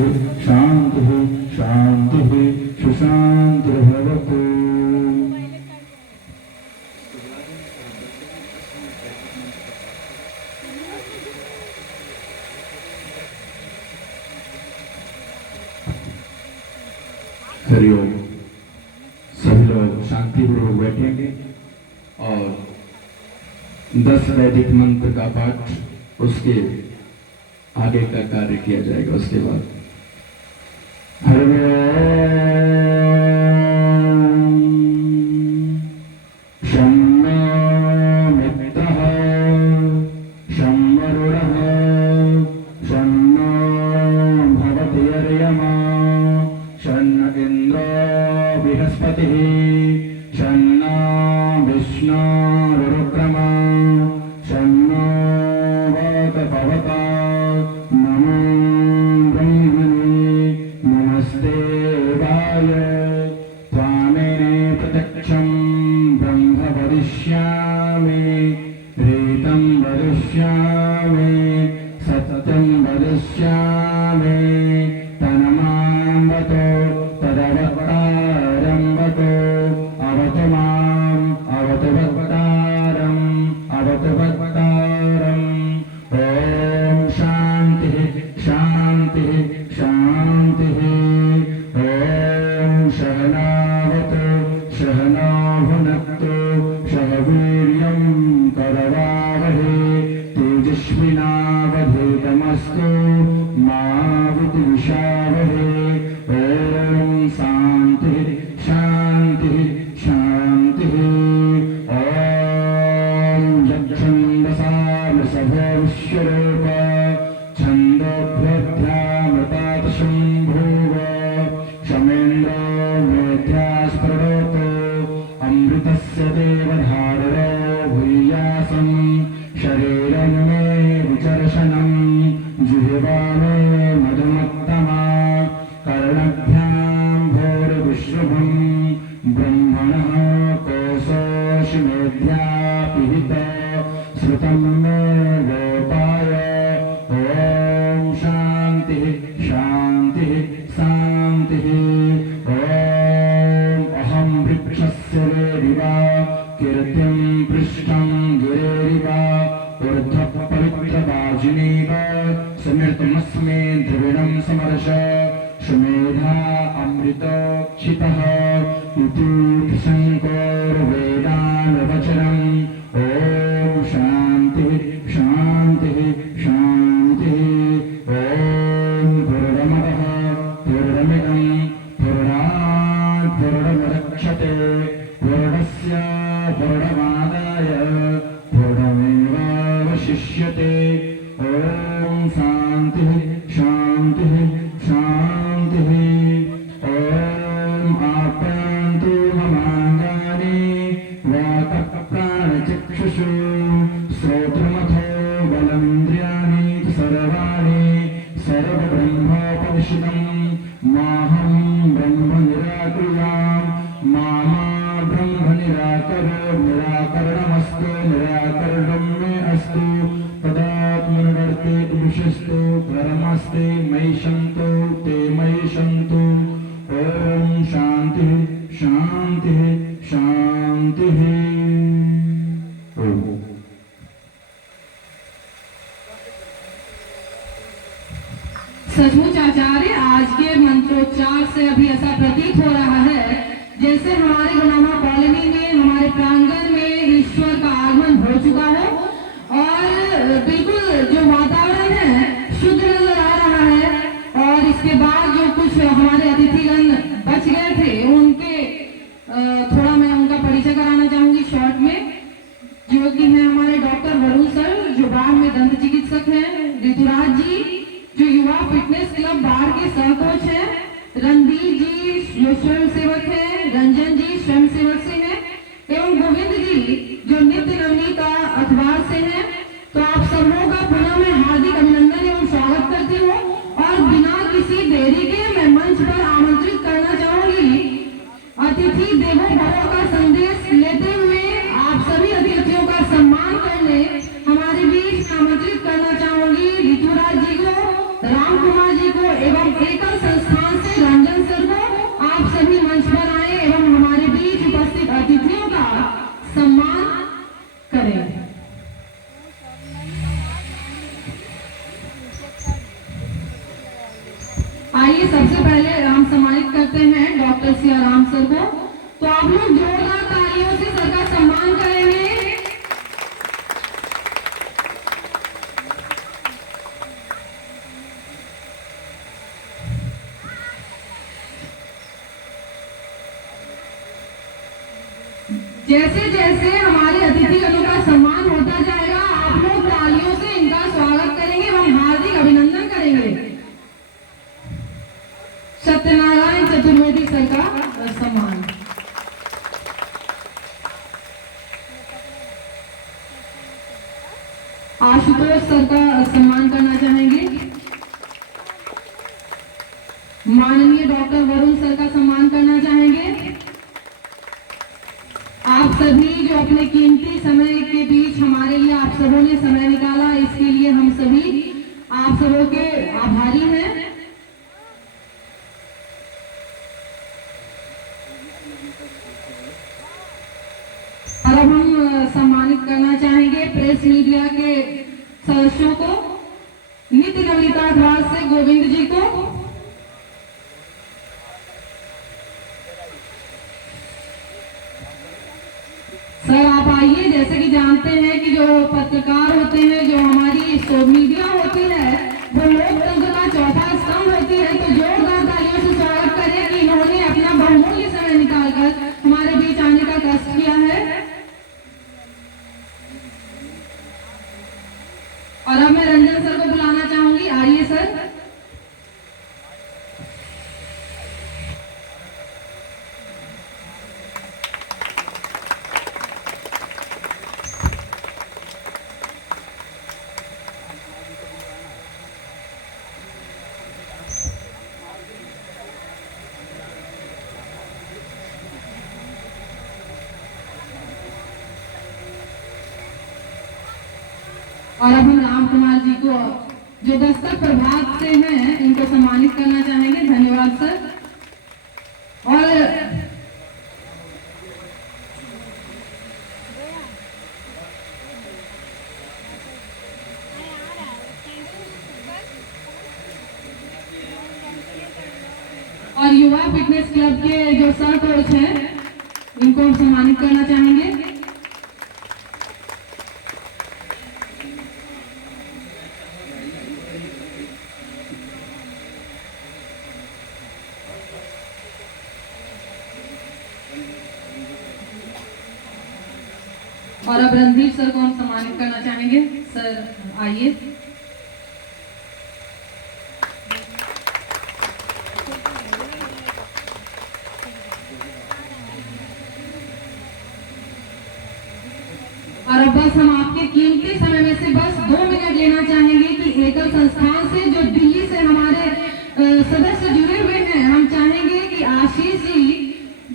शांति शांति सुशांतिर्भवतु। हरिओम। सभी लोग शांतिपूर्वक बैठेंगे और 10 वैदिक मंत्र का पाठ उसके आगे का कार्य किया जाएगा। उसके बाद सचमुच आचार्य, आज के मंत्रोच्चार से अभी ऐसा प्रतीत हो रहा है जैसे हमारे गुनामा कॉलोनी में, हमारे प्रांगण में ईश्वर का आगमन हो चुका हो और बिल्कुल जो वातावरण है शुद्ध नजर आ रहा है। और इसके बाद जो कुछ हमारे अतिथिगण बच गए थे उनके थोड़ा मैं उनका परिचय कराना चाहूंगी शॉर्ट में, जो कि है हमारे डॉक्टर वरुण सर जो बाढ़ में दंत चिकित्सक हैं, ऋतुराज जी जो युवा फिटनेस क्लब बाढ़ के सह कोच है, रणबीर जी जो स्वयं सेवक है, रंजन जी स्वयं सेवक से हैं एवं गोविंद जी जो नित्य नवनीत अखबार से हैं। तो आप सबों का पुनः मैं हार्दिक अभिनंदन एवं स्वागत करती हूँ और बिना किसी देरी के मैं मंच पर आमंत्रित करना चाहूंगी अतिथि देवो भव का संदेश लेते हुए आप सभी अतिथियों का सम्मान करने हमारे बीच आमंत्रित करना चाहूंगी ऋतुराज जी को, राम कुमार जी को एवं एक आइए सबसे पहले हम सम्मानित करते हैं डॉक्टर सियाराम सर को। तो आप लोग जोरदार तालियों से सर का सम्मान करेंगे। जैसे जैसे हमारे अतिथिगणों का सम्मान होता जाएगा, आप लोग तालियों से इनका स्वागत करेंगे एवं हार्दिक अभिनंदन करेंगे। सत्यनारायण चतुर्वेदी सर का सम्मान। आशुतोष सर का सम्मान करना चाहेंगे। माननीय डॉक्टर वरुण सर का सम्मान करना चाहेंगे। आप सभी जो अपने कीमती समय के बीच हमारे लिए आप सबों ने समय निकाला, इसके लिए हम सभी आप सबों के आभारी हैं। और अब हम सम्मानित करना चाहेंगे प्रेस मीडिया के सदस्यों को। नित्य नवनीता अखबार से गोविंद जी को, सर आप आइए। जैसे कि जानते हैं कि जो पत्रकार होते हैं, जो हमारी मीडिया होती है, वो लोकतंत्र का चौथा स्तंभ होती है। तो जोरदार तालियों से स्वागत करें कि इन्होंने अपना बहुमूल्य समय निकालकर हमारे बीच आने का कष्ट किया है। और अब मैं रंजन सर को बुलाना चाहूंगी। आइए सर। और अब हम राम कुमार जी को, जो दस्तक प्रभात से हैं, इनको सम्मानित करना चाहेंगे। धन्यवाद सर। और युवा फिटनेस क्लब के जो सर कोच हैं, इनको हम सम्मानित करना चाहेंगे। और अब रणदीप सर को हम सम्मानित करना चाहेंगे। सर आइए। और अब बस हम आपके कीमती समय में से बस 2 मिनट लेना चाहेंगे कि एकल संस्थान से जो दिल्ली से हमारे सदस्य जुड़े हुए हैं, हम चाहेंगे कि आशीष जी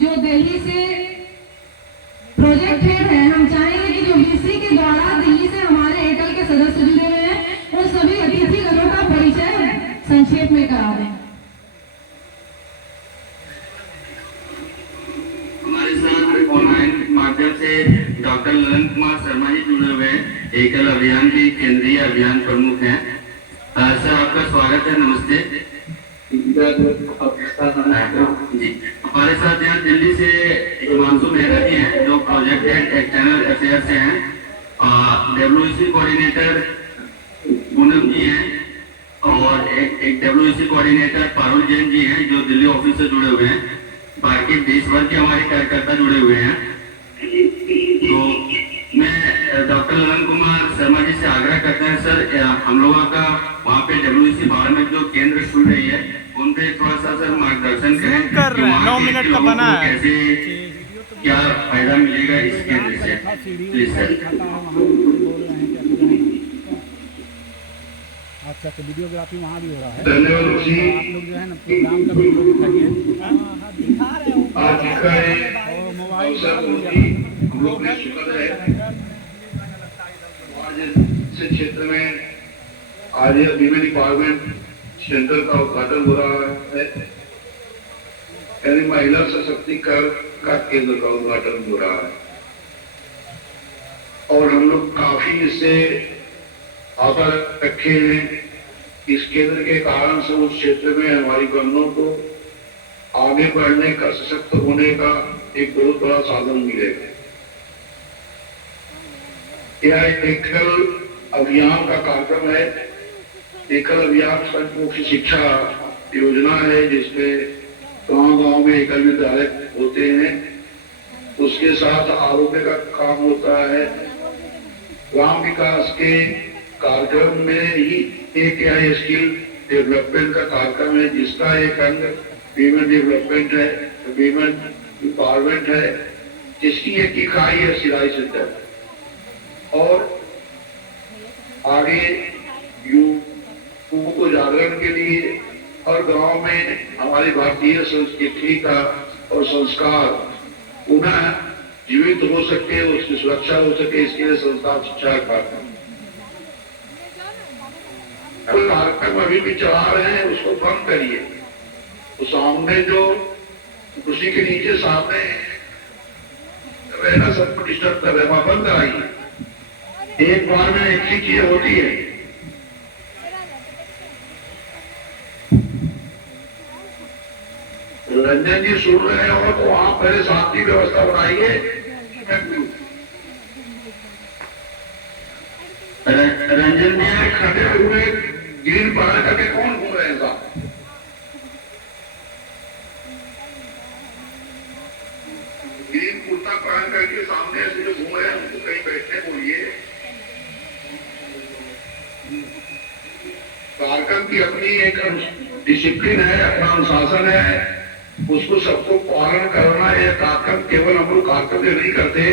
जो दिल्ली से प्रोजेक्ट हेड है, हम चाहेंगे कि जो वीसी के द्वारा दिल्ली से हमारे एकल के सदस्य जुड़े हुए हैं, उन सभी अतिथिगणों का परिचय संक्षेप में करा दें। हमारे साथ ऑनलाइन माध्यम से डॉक्टर ललन कुमार शर्मा जी जुड़े हुए हैं, एकल अभियान के केंद्रीय अभियान प्रमुख हैं। सर आपका स्वागत है। नमस्ते जी। हमारे साथ यहाँ दिल्ली से हिमांशु मेहरा जी हैं, जो प्रोजेक्ट हेड एक्सटर्नल अफेयर से हैं। WEC कोऑर्डिनेटर पूनम जी हैं, और एक WEC कोऑर्डिनेटर पारुल जैन जी हैं, जो दिल्ली ऑफिस से जुड़े हुए हैं। बाकी देश भर के हमारे कार्यकर्ता जुड़े हुए हैं। तो मैं डॉक्टर ललन कुमार शर्मा जी से आग्रह करता है, सर हम लोगों का वहाँ पे WEC बाढ़ में जो केंद्र शुरू रही है, उन पे थोड़ा सा सर मार्गदर्शन करें कि वहाँ 9 मिनट का बना है, कैसे क्या फायदा मिलेगा इस केंद्र से, प्लीज सर। अच्छा, तो वीडियोग्राफी वहाँ भी हो रहा है। धन्यवाद जी। आप लोग जो है ना प्रोग्राम का वीडियो दिखाइए। आज का और मोबाइल हम लोग ने शुक्र है आज इस क्षेत्र में आज यह वीमेन डिपार्टमेंट सेंटर का उद्घाटन हो रहा है, यानी महिला सशक्तिकरण का केंद्र का उद्घाटन हो रहा है। और हम लोग काफी इससे आशा रखे हैं इस केंद्र के कारण से उस क्षेत्र में हमारी बहनों को आगे बढ़ने का, सशक्त होने का एक बहुत बड़ा साधन मिलेगा। यह एकल अभियान का कार्यक्रम है। एकल अभियान पंचमुखी शिक्षा योजना है, जिसमें गांव-गांव में एकल विद्यालय होते हैं। उसके साथ आरोग्य का काम होता है। ग्राम विकास के कार्यक्रम में ही एक स्किल डेवलपमेंट का कार्यक्रम है, जिसका एक अंग वीमेन डेवलपमेंट है, वीमेन एम्पावरमेंट है, जिसकी एक इकाई है सिलाई सेंटर। और आगे युवाओं को जागरण के लिए और गांव में हमारी भारतीय संस्कृति का और संस्कार पुनः जीवित हो सके, उसकी सुरक्षा हो सके, इसके लिए संस्कार शिक्षा कार्यक्रम अभी भी चला रहे हैं, उसको बंद करिए। तो सामने जो कुर्सी के नीचे सामने रहना सबको डिस्टर्ब कर रहे, वहां बंद कराइए। एक बार में एक ही चीज होती है। रंजन जी सुन रहे हो तो वहां पहले शांति व्यवस्था बनाइए। रंजन जी खड़े हुए ग्रीन पहन करके कौन घूम रहे हैं साहब? ग्रीन कुर्ता पहन करके सामने से जो घूम रहे हैं उनको कहीं बैठने बोलिए। कार्यक्रम की अपनी एक डिसिप्लिन है, अपना अनुशासन है, उसको सबको पालन करना। यह कार्यक्रम केवल हम लोग कार्यक्रम नहीं करते,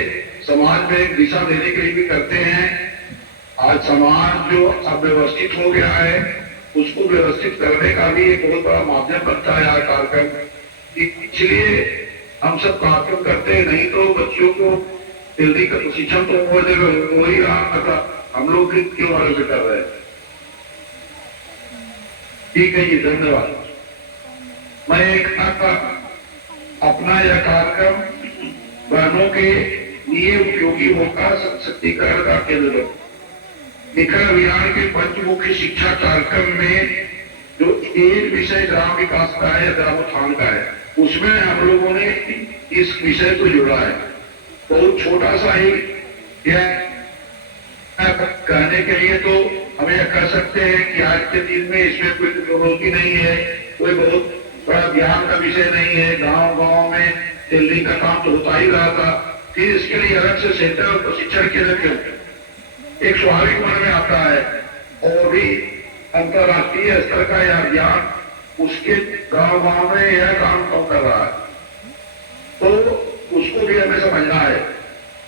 समाज में एक दिशा देने के लिए भी करते हैं। आज समाज जो अव्यवस्थित हो गया है, उसको व्यवस्थित करने का भी एक बहुत बड़ा माध्यम बनता है यह कार्यक्रम। इसलिए हम सब कार्यक्रम करते हैं, नहीं तो बच्चों को जल्दी का प्रशिक्षण तो हो ही रहा था, हम लोग क्यों अलग से कर रहे हैं। ठीक है जी, धन्यवाद। मैं एक अपना यह कार्यक्रम बहनों के लिए उपयोगी होगा सशक्तिकरण का केंद्र। निखर अभियान के पंचमुखी शिक्षा कार्यक्रम में जो एक विषय ग्राम विकास का है, ग्रामोत्थान का है, उसमें हम लोगों ने इस विषय को जोड़ा है। बहुत छोटा सा ही यह कहने के लिए तो हमें यह कह सकते हैं कि आज के दिन में इसमें कोई टेक्नोलॉजी नहीं है, कोई बहुत बड़ा ध्यान का विषय नहीं है। गांव-गांव में दिल्ली का काम तो होता ही रहा था, फिर इसके लिए अलग से सेंटर और प्रशिक्षण केंद्र क्यों? एक स्वाभाविक मन में आता है। और भी अंतरराष्ट्रीय स्तर का यह अभियान उसके गांव-गांव में यह काम कौन कर रहा है, तो उसको भी हमें समझना है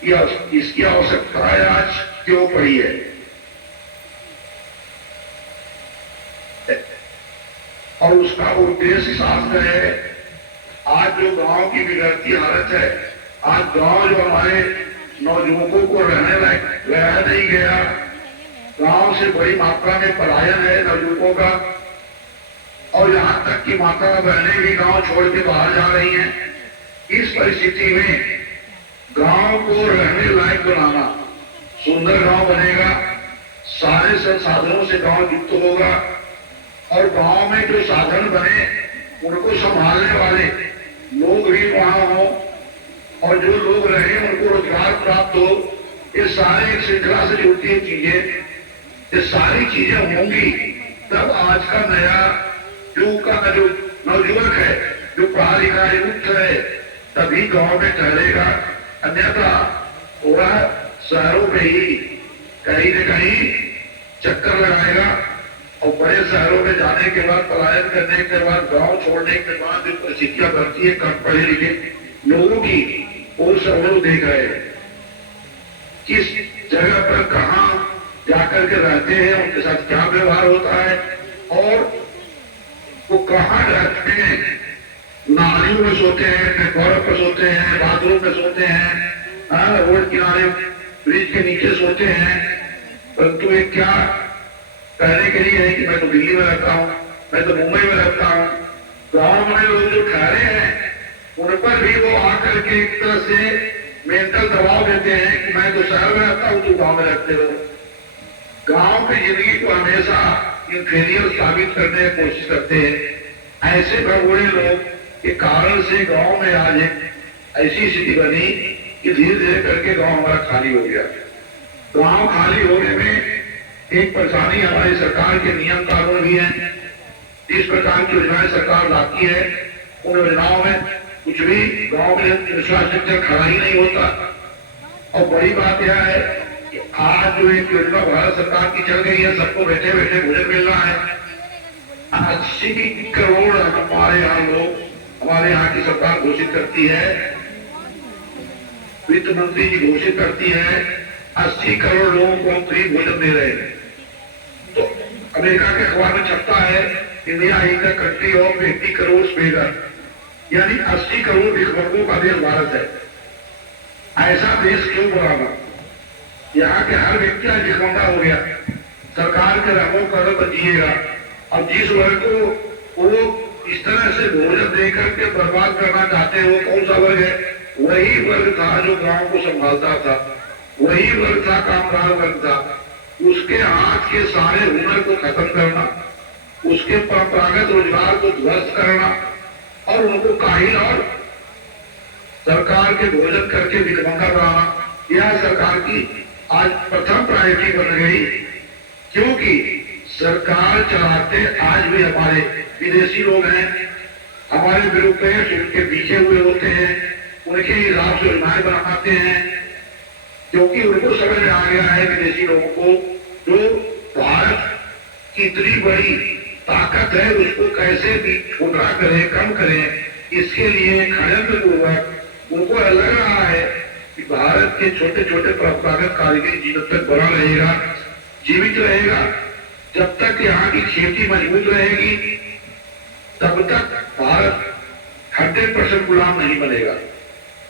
कि इसकी आवश्यकता आज क्यों पड़ी है। और उसका उद्देश्य शास्त्र है। आज जो गांव की बिगड़ती हालत है, आज गांव जो हमारे नौजुवकों को रहने लायक रह नहीं गया, गांव से बड़ी मात्रा में पलायन है नौजुवकों का, और यहाँ तक कि माता बहनें भी गांव छोड़ के बाहर जा रही हैं। इस परिस्थिति में गांव को रहने लायक बनाना, सुंदर गांव बनेगा, सारे संसाधनों से गांव युक्त होगा, और गांव में जो साधन बने उनको संभालने वाले लोग भी वहां हो, और जो लोग रहे उनको रोजगार प्राप्त हो। ये सारे एक श्रृंखला से जुड़ती है चीजें। ये सारी चीजें होंगी तब आज का नया युग का जो नवयुवक है, जो पढ़ा लिखा युक्त है, तभी गांव में ठहरेगा। अन्यथा वह शहरों में ही कहीं न कहीं चक्कर लगाएगा, और बड़े शहरों में जाने के बाद, पलायन करने के बाद, गांव छोड़ने के बाद जो परिस्थितियां बनती है कम पढ़े लिखे लोगों की, वो सब लोग देख रहे हैं किस जगह पर कहां जाकर के रहते हैं, उनके साथ क्या व्यवहार होता है, और वो कहां रहते हैं। नालियों में सोते हैं, प्लेटफॉर्म पर सोते हैं, बाथरूम में सोते हैं, रोड किनारे ब्रिज के नीचे सोते हैं। परंतु ये क्या कहने के लिए है कि मैं तो दिल्ली में रहता हूँ, मैं तो मुंबई में रहता हूँ। गांव में लोग जो ठहरे हैं उन पर भी वो आकर के एक तरह से मेंटल दबाव देते हैं कि मैं तो शहर में रहता हूँ, तो गांव में रहते हो। गांव की जिंदगी को हमेशा इंफीरियर साबित करने की कोशिश करते हैं। ऐसे भगोड़े लोग के कारण से गांव में आज एक ऐसी स्थिति बनी कि धीरे धीरे करके गांव हमारा खाली हो गया। गांव खाली होने में एक परेशानी हमारी सरकार के नियम कानून भी है। जिस प्रकार की योजनाएं सरकार लाती है उन योजनाओं में कुछ भी गांव में इंफ्रास्ट्रक्चर खड़ा ही नहीं होता। और बड़ी बात यह है कि आज जो एक योजना भारत सरकार की चल गई है, सबको बैठे बैठे भोजन मिल रहा है। 80 करोड़ हमारे यहाँ की सरकार घोषित करती है, वित्त मंत्री जी घोषित करती है 80 करोड़ लोगों को हम फ्री भोजन दे रहे हैं। तो अमेरिका के अखबार में छपता है India is the country of 80 crore beggar, यानी 80 करोड़ भिखमंगों का देश भारत है। ऐसा देश क्यों बनाना? यहाँ के हर व्यक्ति आज भिखमंगा हो गया। सरकार के रंगों कदम पर जिएगा और जिस वर्ग को वो इस तरह से भोजन देकर के बर्बाद करना चाहते हैं वो कौन सा वर्ग है? वही वर्ग था जो गांव को संभालता था, वही वर्ग था कामगार वर्ग था। उसके हाथ के सारे हुनर को खत्म करना, उसके परंपरागत रोजगार को ध्वस्त करना और उनको काहिल और सरकार के भोजन करके भिखमंगा बनाना, यह सरकार की आज प्रथम प्रायोरिटी बन गई। क्योंकि सरकार चलाते आज भी हमारे विदेशी लोग हैं, हमारे ब्यूरोक्रेट उनके पीछे हुए होते हैं, उनके हिसाब से योजनाएं बनाते हैं। क्योंकि उनको समझ में आ गया है विदेशी लोगों को जो भारत की इतनी बड़ी ताकत है उसको कैसे भी छोटा करें, कम करें, इसके लिए षड्यंत्र पूर्वक उनको लग रहा है कि भारत के छोटे छोटे परंपरागत कारीगरी जीवन तक बना रहेगा, जीवित रहेगा। जब तक यहाँ की खेती मजबूत रहेगी तब तक भारत 100% गुलाम नहीं बनेगा।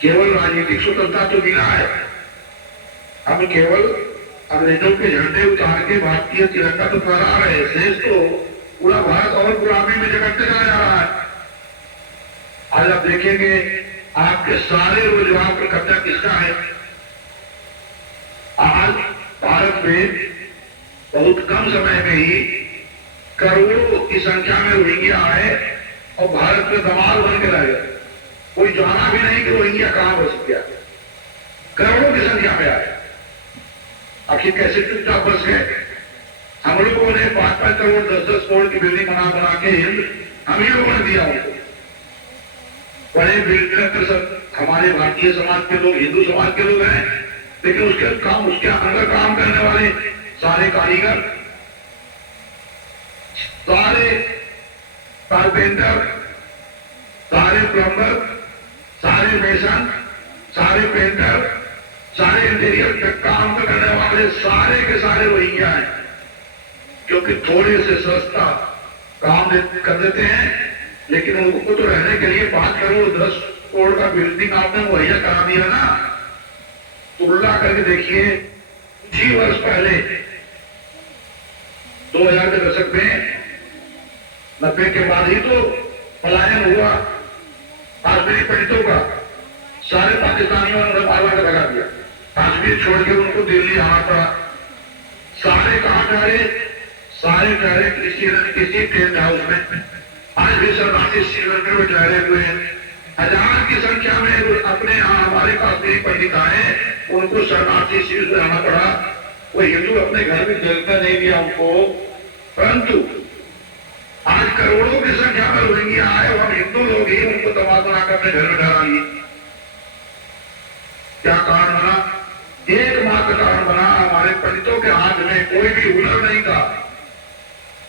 केवल राजनीतिक स्वतंत्रता तो मिला है, हम केवल अंग्रेजों के झंडे उतार के भारतीय तिरंगा तो फहरा रहे हैं, शेष तो पूरा भारत और गुलामी में जगड़ते चला जा रहा है। आज आप देखेंगे आपके सारे रोजगार पर कब्जा किसका है? आज भारत में बहुत कम समय में ही करोड़ों की संख्या में रोहिंग्या आए और भारत में दमाल बन के रह गए। कोई जाना भी नहीं कि रोहिंग्या कहां बस गया, करोड़ों की संख्या में आए। आखिर कैसे चुपचाप बस गए? हम लोगों ने 5-5 करोड़ 10-10 करोड़ की बिल्डिंग बना के हिंद हम ही लोगों ने दिया उनको। बड़े बिल्डर सब हमारे भारतीय समाज के लोग, हिंदू समाज के लोग हैं, लेकिन उसके अंदर काम करने वाले सारे कारीगर, सारे कारपेंटर, सारे प्लम्बर, सारे मेसन, सारे पेंटर, सारे इंटीरियर का काम करने वाले सारे के सारे रोहिंग्या हैं। क्योंकि थोड़े से सस्ता काम कर देते हैं, लेकिन उनको तो रहने के लिए 5 करोड़ 10 करोड़ का बिल्डिंग आपने मुहैया करा दिया ना। तुलना करके देखिए, कुछ ही वर्ष पहले 2000 के दशक में 90 के बाद ही तो पलायन हुआ काश्मीरी पंडितों का। सारे पाकिस्तानियों ने मारवा के भगा दिया, कश्मीर छोड़ के उनको दिल्ली आना पड़ा। सारे कहां ठहरे? सारे ठहरे किसी टेंट हाउस में। आज भी शरणार्थी श्रीलंका में ठहरे हुए हैं। 1000 की संख्या में अपने यहाँ हमारे कश्मीरी पंडित आए, उनको शरणार्थी शिविर में आना पड़ा। वो हिंदू अपने घर में जलता नहीं दिया उनको, परंतु आज करोड़ों की संख्या में रोहिंग्या आए और हम हिंदू लोग ही उनको दबा बनाकर अपने घर में डरा लिए। क्या कारण बना? एकमात्र कारण बना, हमारे पंडितों के हाथ में कोई भी हुनर नहीं था।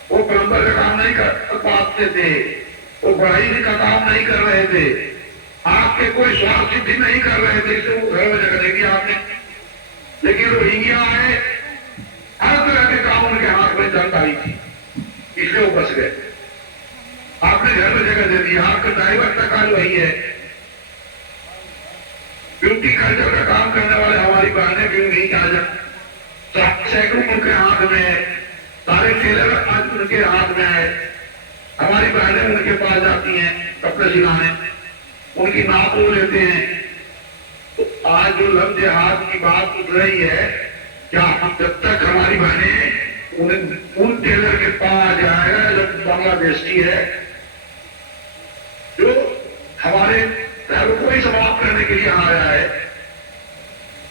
वो प्लम्बर का काम नहीं कर पाते थे, वो बढ़ाई का काम नहीं कर रहे थे, आपके कोई स्वास्थ्य सिद्धि नहीं कर रहे थे, इससे वो घर में जगह देगी आपने। लेकिन रोहिंग्या आए, हर तरह के काम उनके हाथ में जानकारी थी, इसलिए वो बस गए। आपने घर में जगह दे दी, आपका ड्राइवर का काज वही है। ब्यूटी कल्चर का काम करने वाले हमारी बहनें भी नहीं आ जाए, सैकड़ों उनके हाथ में है, सारे टेलर आज उनके हाथ में है। हमारी बहनें उनके पास जाती हैं कपड़े सिलाने, उनकी नाप वो लेते हैं। तो आज जो लफ्ज हाथ की बात उठ रही है, क्या हम जब तक हमारी बहनें उन टेलर के पास जाएगा जो बांग्लादेश की है, जो हमारे धर्म को ही समाप्त करने के लिए आया है।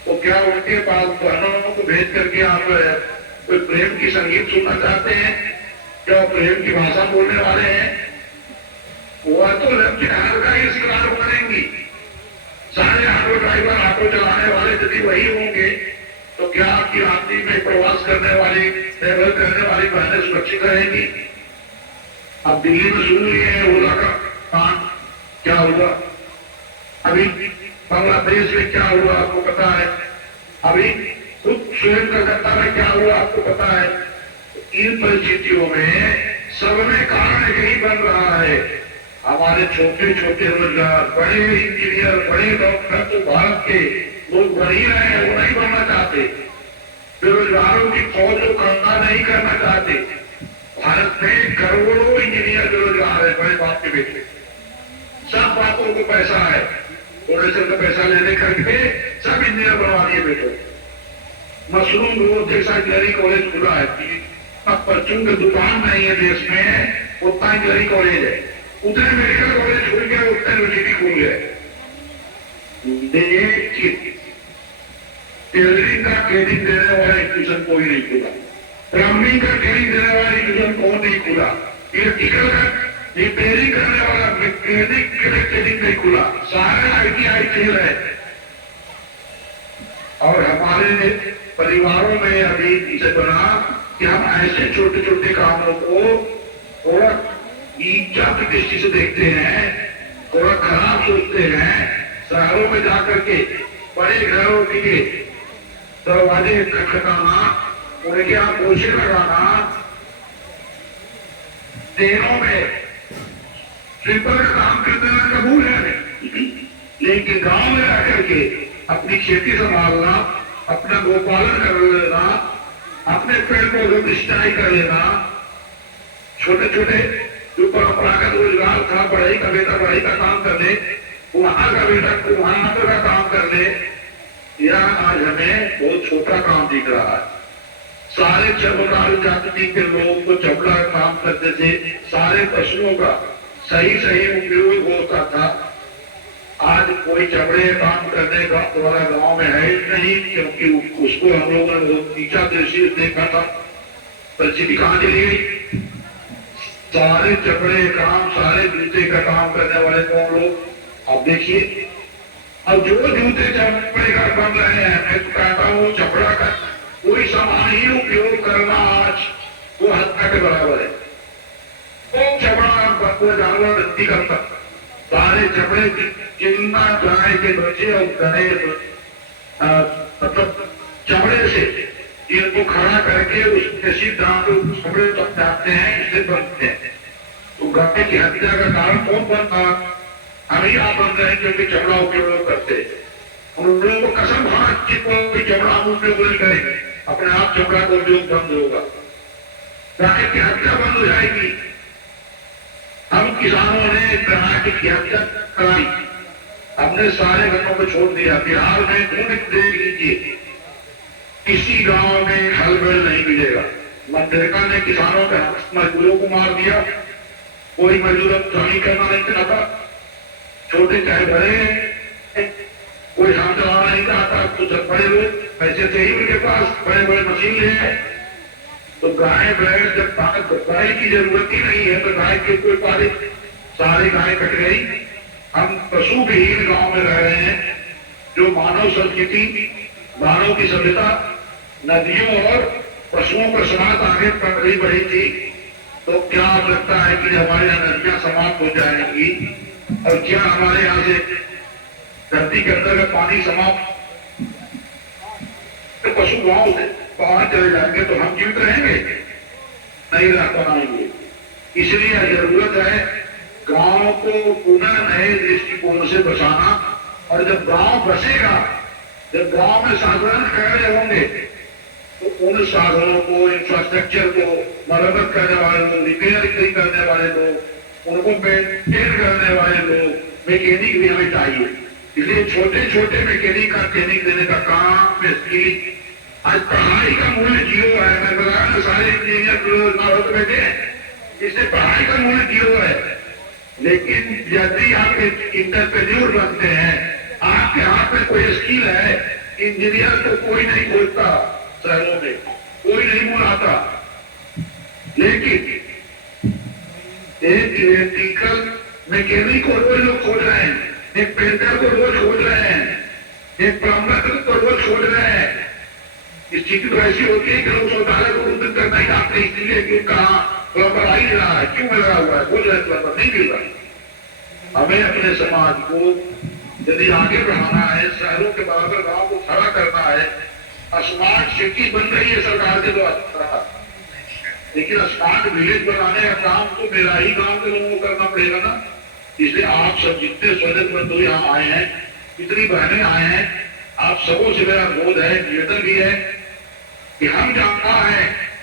तो क्या उनके पास बहनों को भेज करके आप कोई प्रेम की संगीत सुनना चाहते हैं? क्या प्रेम की भाषा बोलने वाले हैं? वह तो लड़के हर का ही शिकार बनेंगी। सारे ऑटो ड्राइवर, ऑटो चलाने वाले यदि वही होंगे तो क्या आपकी रात्रि में प्रवास करने वाली, ट्रेवल करने वाली बहनें सुरक्षित रहेंगी? अब दिल्ली में सुन लिए हैं ओला का कांड, क्या हुआ? अभी बांग्लादेश में क्या हुआ आपको पता है? अभी खुद स्वयं कलकत्ता में क्या हुआ आपको पता है? इन परिस्थितियों में सब में कारण यही बन रहा है, हमारे छोटे छोटे रोजगार, बड़े इंजीनियर, बड़े डॉक्टर तो भारत के लोग बन ही रहे हैं, वो नहीं बनना चाहते। बेरोजगारों की फौज को करना नहीं करना चाहते। भारत में करोड़ों इंजीनियर बेरोजगार है, बड़े बाप के बेटे। सब बापों को पैसा है, डोनेशन का पैसा लेने करके सब इंजीनियर बनवा दिए बेटो। मशरूम ग्रोथ जैसा इंजीनियरिंग कॉलेज खुला है, अब बच्चों की दुकान नहीं है देश में, उतना इंजीनियरिंग कॉलेज है। उतने मेडिकल कॉलेज खुल गए, उतने यूनिवर्सिटी खुल गए। टेलरिंग का ट्रेनिंग देने वाला इंस्टीट्यूशन कोई नहीं खुला, प्लम्बिंग का ट्रेनिंग देने वाला इंस्टीट्यूशन कौन नहीं खुला, इलेक्ट्रिकल का रिपेयरिंग करने वाला मैकेनिक के लिए ट्रेनिंग नहीं खुला, सारे ITI फेल है। और हमारे परिवारों में अभी इसे बना कि हम ऐसे छोटे छोटे कामों को थोड़ा ईर्ष्या की दृष्टि से देखते हैं, थोड़ा खराब सोचते हैं। शहरों में जाकर के बड़े घरों के दरवाजे खटखटाना, उनके यहाँ पोछे लगाना, देनों में स्वीपर का काम कर देना कबूल है, लेकिन गांव में रह करके अपनी खेती संभालना, अपना गोपालन कर लेना, अपने पेड़ पौधों की सिंचाई कर लेना, छोटे छोटे जो परंपरागत रोजगार था, पढ़ाई का बेटा पढ़ाई का काम कर ले, वहां का बेटा वहां का काम कर ले, यह आज हमें बहुत छोटा काम दिख रहा है। सारे चमड़दार जाति के लोग तो चमड़ा काम करते थे, सारे पशुओं का सही सही उपयोग होता था। आज कोई चमड़े काम करने का वाला गांव में है नहीं, क्योंकि उसको हम लोगों ने बहुत नीचा दृष्टि से देखा था। परिस्थिति कहां चली गई? सारे चमड़े काम, सारे जूते का काम करने वाले कौन लोग? अब देखिए, अब जो जूते चमड़े का बन रहे हैं, मैं तो कहता हूँ चमड़ा का कोई सामान ही उपयोग करना आज वो हत्या के बराबर है। वो चमड़ा कोई जानवर नहीं करता, सारे चमड़े जितना गाय के बच्चे और गाय मतलब चमड़े से इनको खड़ा करके उसके सीधा चमड़े तक जाते हैं, इससे बनते हैं। तो गाय की हत्या का कारण कौन बनता? हम ही आप बन रहे हैं, क्योंकि चमड़ा उपयोग करते हैं। हम लोगों को कसम खा कि कोई चमड़ा उपयोग नहीं करेंगे, अपने आप चमड़ा का उपयोग बंद होगा, गाय की हत्या बंद हो जाएगी। हम किसानों ने गाय की हत्या कराई, हमने सारे गन्नों को छोड़ दिया। बिहार में ढूंढ देख लीजिए, किसी गांव में हलबेल नहीं मिलेगा। मनरेगा ने किसानों के मजदूरों को मार दिया, कोई मजदूर काम करना नहीं चाहता, छोटे चाहे बड़े, कोई काम चलाना नहीं चाहता। तो जब बड़े लोग पैसे थे ही उनके पास, बड़े बड़े मशीन है, तो गाय बैल जब गाय की जरूरत ही नहीं है तो गाय के कोई पाले, सारी गाय कट गई। हम पशु विहीन गांव में रह रहे हैं। जो मानव संस्कृति, मानव की सभ्यता नदियों और पशुओं पर समाप्त आगे बढ़ी थी, तो क्या लगता है कि हमारे यहाँ नदियां समाप्त हो जाएंगी? और क्या हमारे यहाँ से धरती के अंदर का पानी समाप्त, तो पशु गांव से बाहर चले जाएंगे तो हम जीवित रहेंगे? नहीं रह पाएंगे। इसलिए जरूरत है गांव को पुनः नए दृष्टिकोण से बचाना। और जब गांव बसेगा, जब गांव में साधारण खड़े होंगे, तो उन साधनों को, इंफ्रास्ट्रक्चर को मरम्मत करने वाले लोग, रिपेयर करने वाले लोग, उनको मेंटेन करने वाले लोग, मैकेनिक भी हमें चाहिए। इसलिए छोटे छोटे मैकेनिक का ट्रेनिंग देने का काम, स्किल आज पढ़ाई का मूल्य जीरो है। मैं बताया ना, सारे इंजीनियर बेरोजगार होते बैठे हैं, इससे पढ़ाई का मूल्य जीरो है। लेकिन यदि आप इंटरप्रेन्योर बनते हैं, आपके हाथ में कोई स्किल है, इंजीनियर तो कोई नहीं खोजता, शहरों में कोई नहीं बुलाता, लेकिन एक इलेक्ट्रिकल मैकेनिक को रोज लोग खोज रहे हैं, एक पेंटर को रोज खोज रहे हैं, एक प्लम्बर को रोज खोज रहे हैं। स्थिति तो ऐसी होती है कि लोग शौचालय को उस दिन तक नहीं जाते, इसलिए कि कहा प्लम्बर आ ही रहा है, क्यों लगा हुआ है, खोज रहे प्लम्बर नहीं मिल रहा। हमें अपने समाज को यदि आगे बढ़ाना है, शहरों के बराबर गांव को खड़ा करना है, स्मार्ट सिटी बन रही है सरकार के द्वारा, लेकिन स्मार्ट विलेज बनाने का काम तो मेरा ही गांव के लोगों को करना पड़ेगा ना। इसलिए आप सब जितने स्वजन बंधु यहाँ आए हैं, जितनी बहनें आए हैं, आप सबों से मेरा बोध है, निवेदन भी है कि हम जहाँ है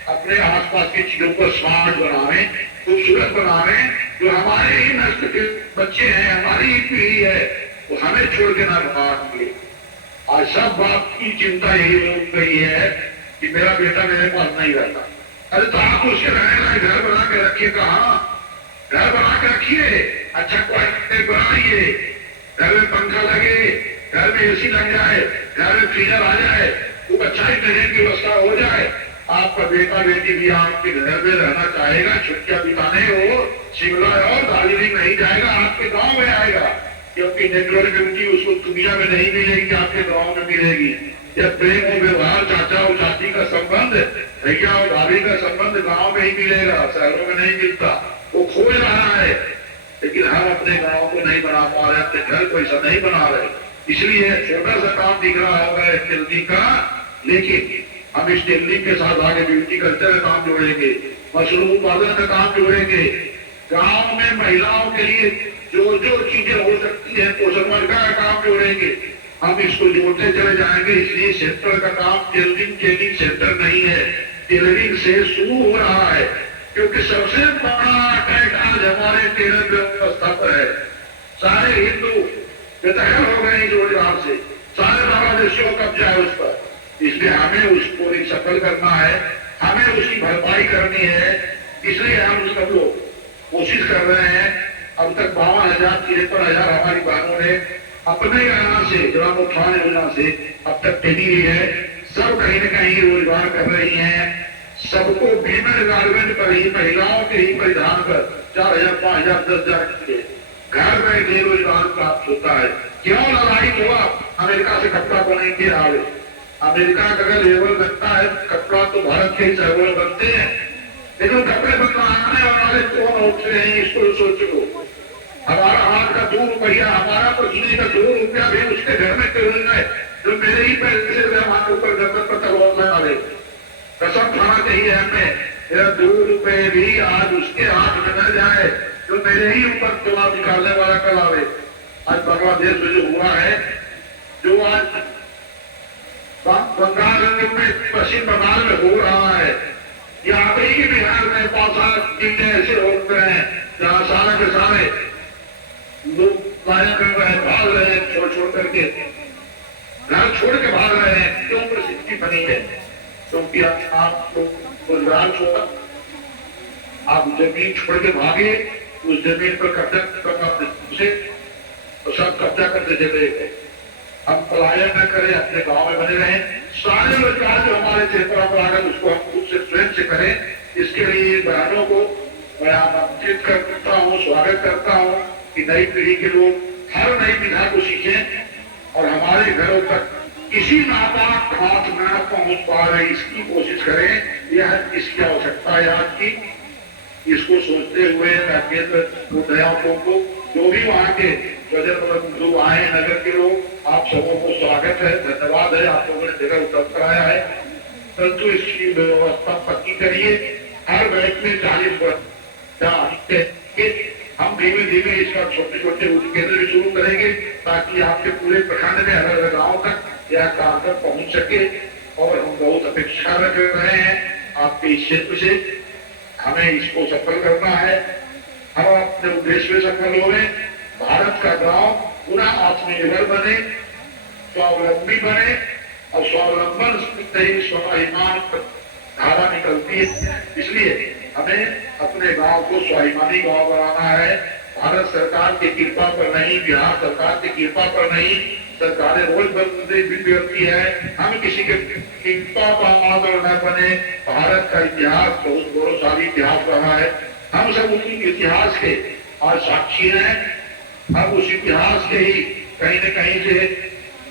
अपने आसपास की चीजों को स्मार्ट बनावे, खूबसूरत बनावे। जो हमारे ही नस्ल के बच्चे हैं, हमारी ही पीढ़ी है, वो हमें छोड़ के ना भागे। आज सब बाप की चिंता यही हो गई है कि मेरा बेटा मेरे पास नहीं रहता। अरे तो आप उसके रहने लायक घर बना के रखिए, कहाँ घर बना के रखिए, अच्छा क्वालिटी बनाइए, घर में पंखा लगे, घर में एसी लग जाए, घर में फ्रीजर आ जाए, खूब अच्छा इंटरनेट की व्यवस्था हो जाए। आपका बेटा बेटी भी आपके घर में रहना चाहेगा, छुट्टियां बिताने हो शिमला और दार्जिलिंग नहीं जाएगा, आपके गांव में आएगा, क्योंकि नेटवर्क उसको दुनिया में नहीं मिलेगी, आपके गांव में मिलेगी। जब प्रेम और व्यवहार, चाचा और चाची का संबंध, भैया और भाभी का संबंध गांव में ही मिलेगा, शहरों में नहीं मिलता। वो खोज रहा है, लेकिन हम अपने गांव को नहीं बना पा रहे, अपने घर को ऐसा नहीं बना रहे। इसलिए छोटा सा काम दिख रहा होगा टेलरिंग का, लेकिन हम इस टेलरिंग के साथ आगे ब्यूटी कल्चर का काम जोड़ेंगे, मशरूम उत्पादन का काम जोड़ेंगे। गांव में महिलाओं के लिए जो जो चीजें हो सकती है, पोषण वर्ग का काम जोड़ेंगे, हम इसको जोड़ते चले जाएंगे। इसलिए सेंटर का काम टेलरिंग ट्रेनिंग सेंटर नहीं है, टेलरिंग से शुरू हो रहा है, क्योंकि सबसे बड़ा अटैक आज हमारे टेलर व्यवस्था पर है। सारे हिंदू बेदखल हो गए इस रोजगार से, सारे बांग्लादेशियों का कब्जा है उस पर। इसलिए हमें उसको सफल करना है, हमें उसकी भरपाई करनी है। इसलिए हम सब लोग कोशिश कर रहे हैं। अब तक 52,000 53,000 हमारी बहनों ने अपने यहाँ से ग्राम उत्थान योजना से अब तक ट्रेनिंग ली है। सब कहीं न कहीं रोजगार कर रही हैं। सबको फीमेल गारमेंट पर ही, महिलाओं के ही परिधान पर 4,000 5,000 10,000 घर बैठे रोजगार प्राप्त होता है। क्यों लड़ाई हुआ अमेरिका से कपड़ा बने के आवे? अमेरिका का अगर लेवल बनता है कपड़ा तो भारत के ही लेवल बनते हैं, लेकिन कपड़े बनवाने वाले कौन होते हैं इसको सोचो। हमारा हाथ का 2 रुपया, हमारा पसीने का 2 रुपया भी उसके घर में क्यों है, जो मेरे ही पैसे से हमारे ऊपर गर्दन पर तलवार लगा दे। कसम खाना चाहिए हमें, मेरा 2 रुपये भी आज उसके हाथ में न जाए जो मेरे ही ऊपर तलवार निकालने वाला कल आवे। आज बांग्लादेश में जो हुआ है, जो आज बंगाल में, पश्चिम बंगाल में हो रहा है, यहाँ पे ही बिहार में 5-7 जिले ऐसे होते हैं जहाँ सारे के सारे लोग कार्य कर रहे हैं, भाग रहे हैं, छोड़ करके घर छोड़ के भाग रहे हैं। क्यों परिस्थिति बनी है? क्योंकि आप रोजगार छोड़ा, आप जमीन छोड़ के भागे, उस जमीन पर कब्जा करना तो सब कब्जा करते चले गए। हम पलायन न करें, अपने गांव में बने रहें। सारे रोजगार जो हमारे क्षेत्र में आकर उसको हम खुद से स्वयं से करें। इसके लिए बहनों को मैं आमंत्रित करता हूँ, स्वागत करता हूँ कि नई पीढ़ी के लोग हर नई विधा को सीखें और हमारे घरों तक किसी नापाक हाथ न पहुंच पा रहे इसकी कोशिश करें। यह इसकी आवश्यकता है आज की। इसको सोचते हुए केंद्र उद्योगों को, जो भी वहाँ के बंधु आए नगर के लोग, आप सबों को स्वागत है, धन्यवाद है, आप लोगों ने जगह उपलब्ध कराया है। परंतु इसकी व्यवस्था पक्की करिए। हर बैंक में 40 वर्ष हम धीमे धीमे इसका छोटे छोटे केंद्र भी शुरू करेंगे, ताकि आपके पूरे प्रखंड में अलग अलग गाँव तक यह कार्यक्रम पहुंच सके। और हम बहुत अपेक्षा रख रहे हैं आपके इस क्षेत्र से। हमें इसको सफल करना है। हम अपने उद्देश्य में सफल हो रहे। भारत का गांव पुनः आत्मनिर्भर बने, स्वावलंबी बने, और स्वावलंबन से ही स्वाभिमान धारा निकलती है। इसलिए हमें अपने गांव को स्वाभिमानी गांव बनाना है। भारत सरकार की कृपा पर नहीं, बिहार सरकार की कृपा पर नहीं, सरकारें रोज बदलती रहती है, हम किसी के कृपा पात्र न बने। भारत का इतिहास बहुत गौरवशाली इतिहास रहा है, हम सब उसी इतिहास के आज साक्षी हैं। हम उस इतिहास के ही कहीं न कहीं से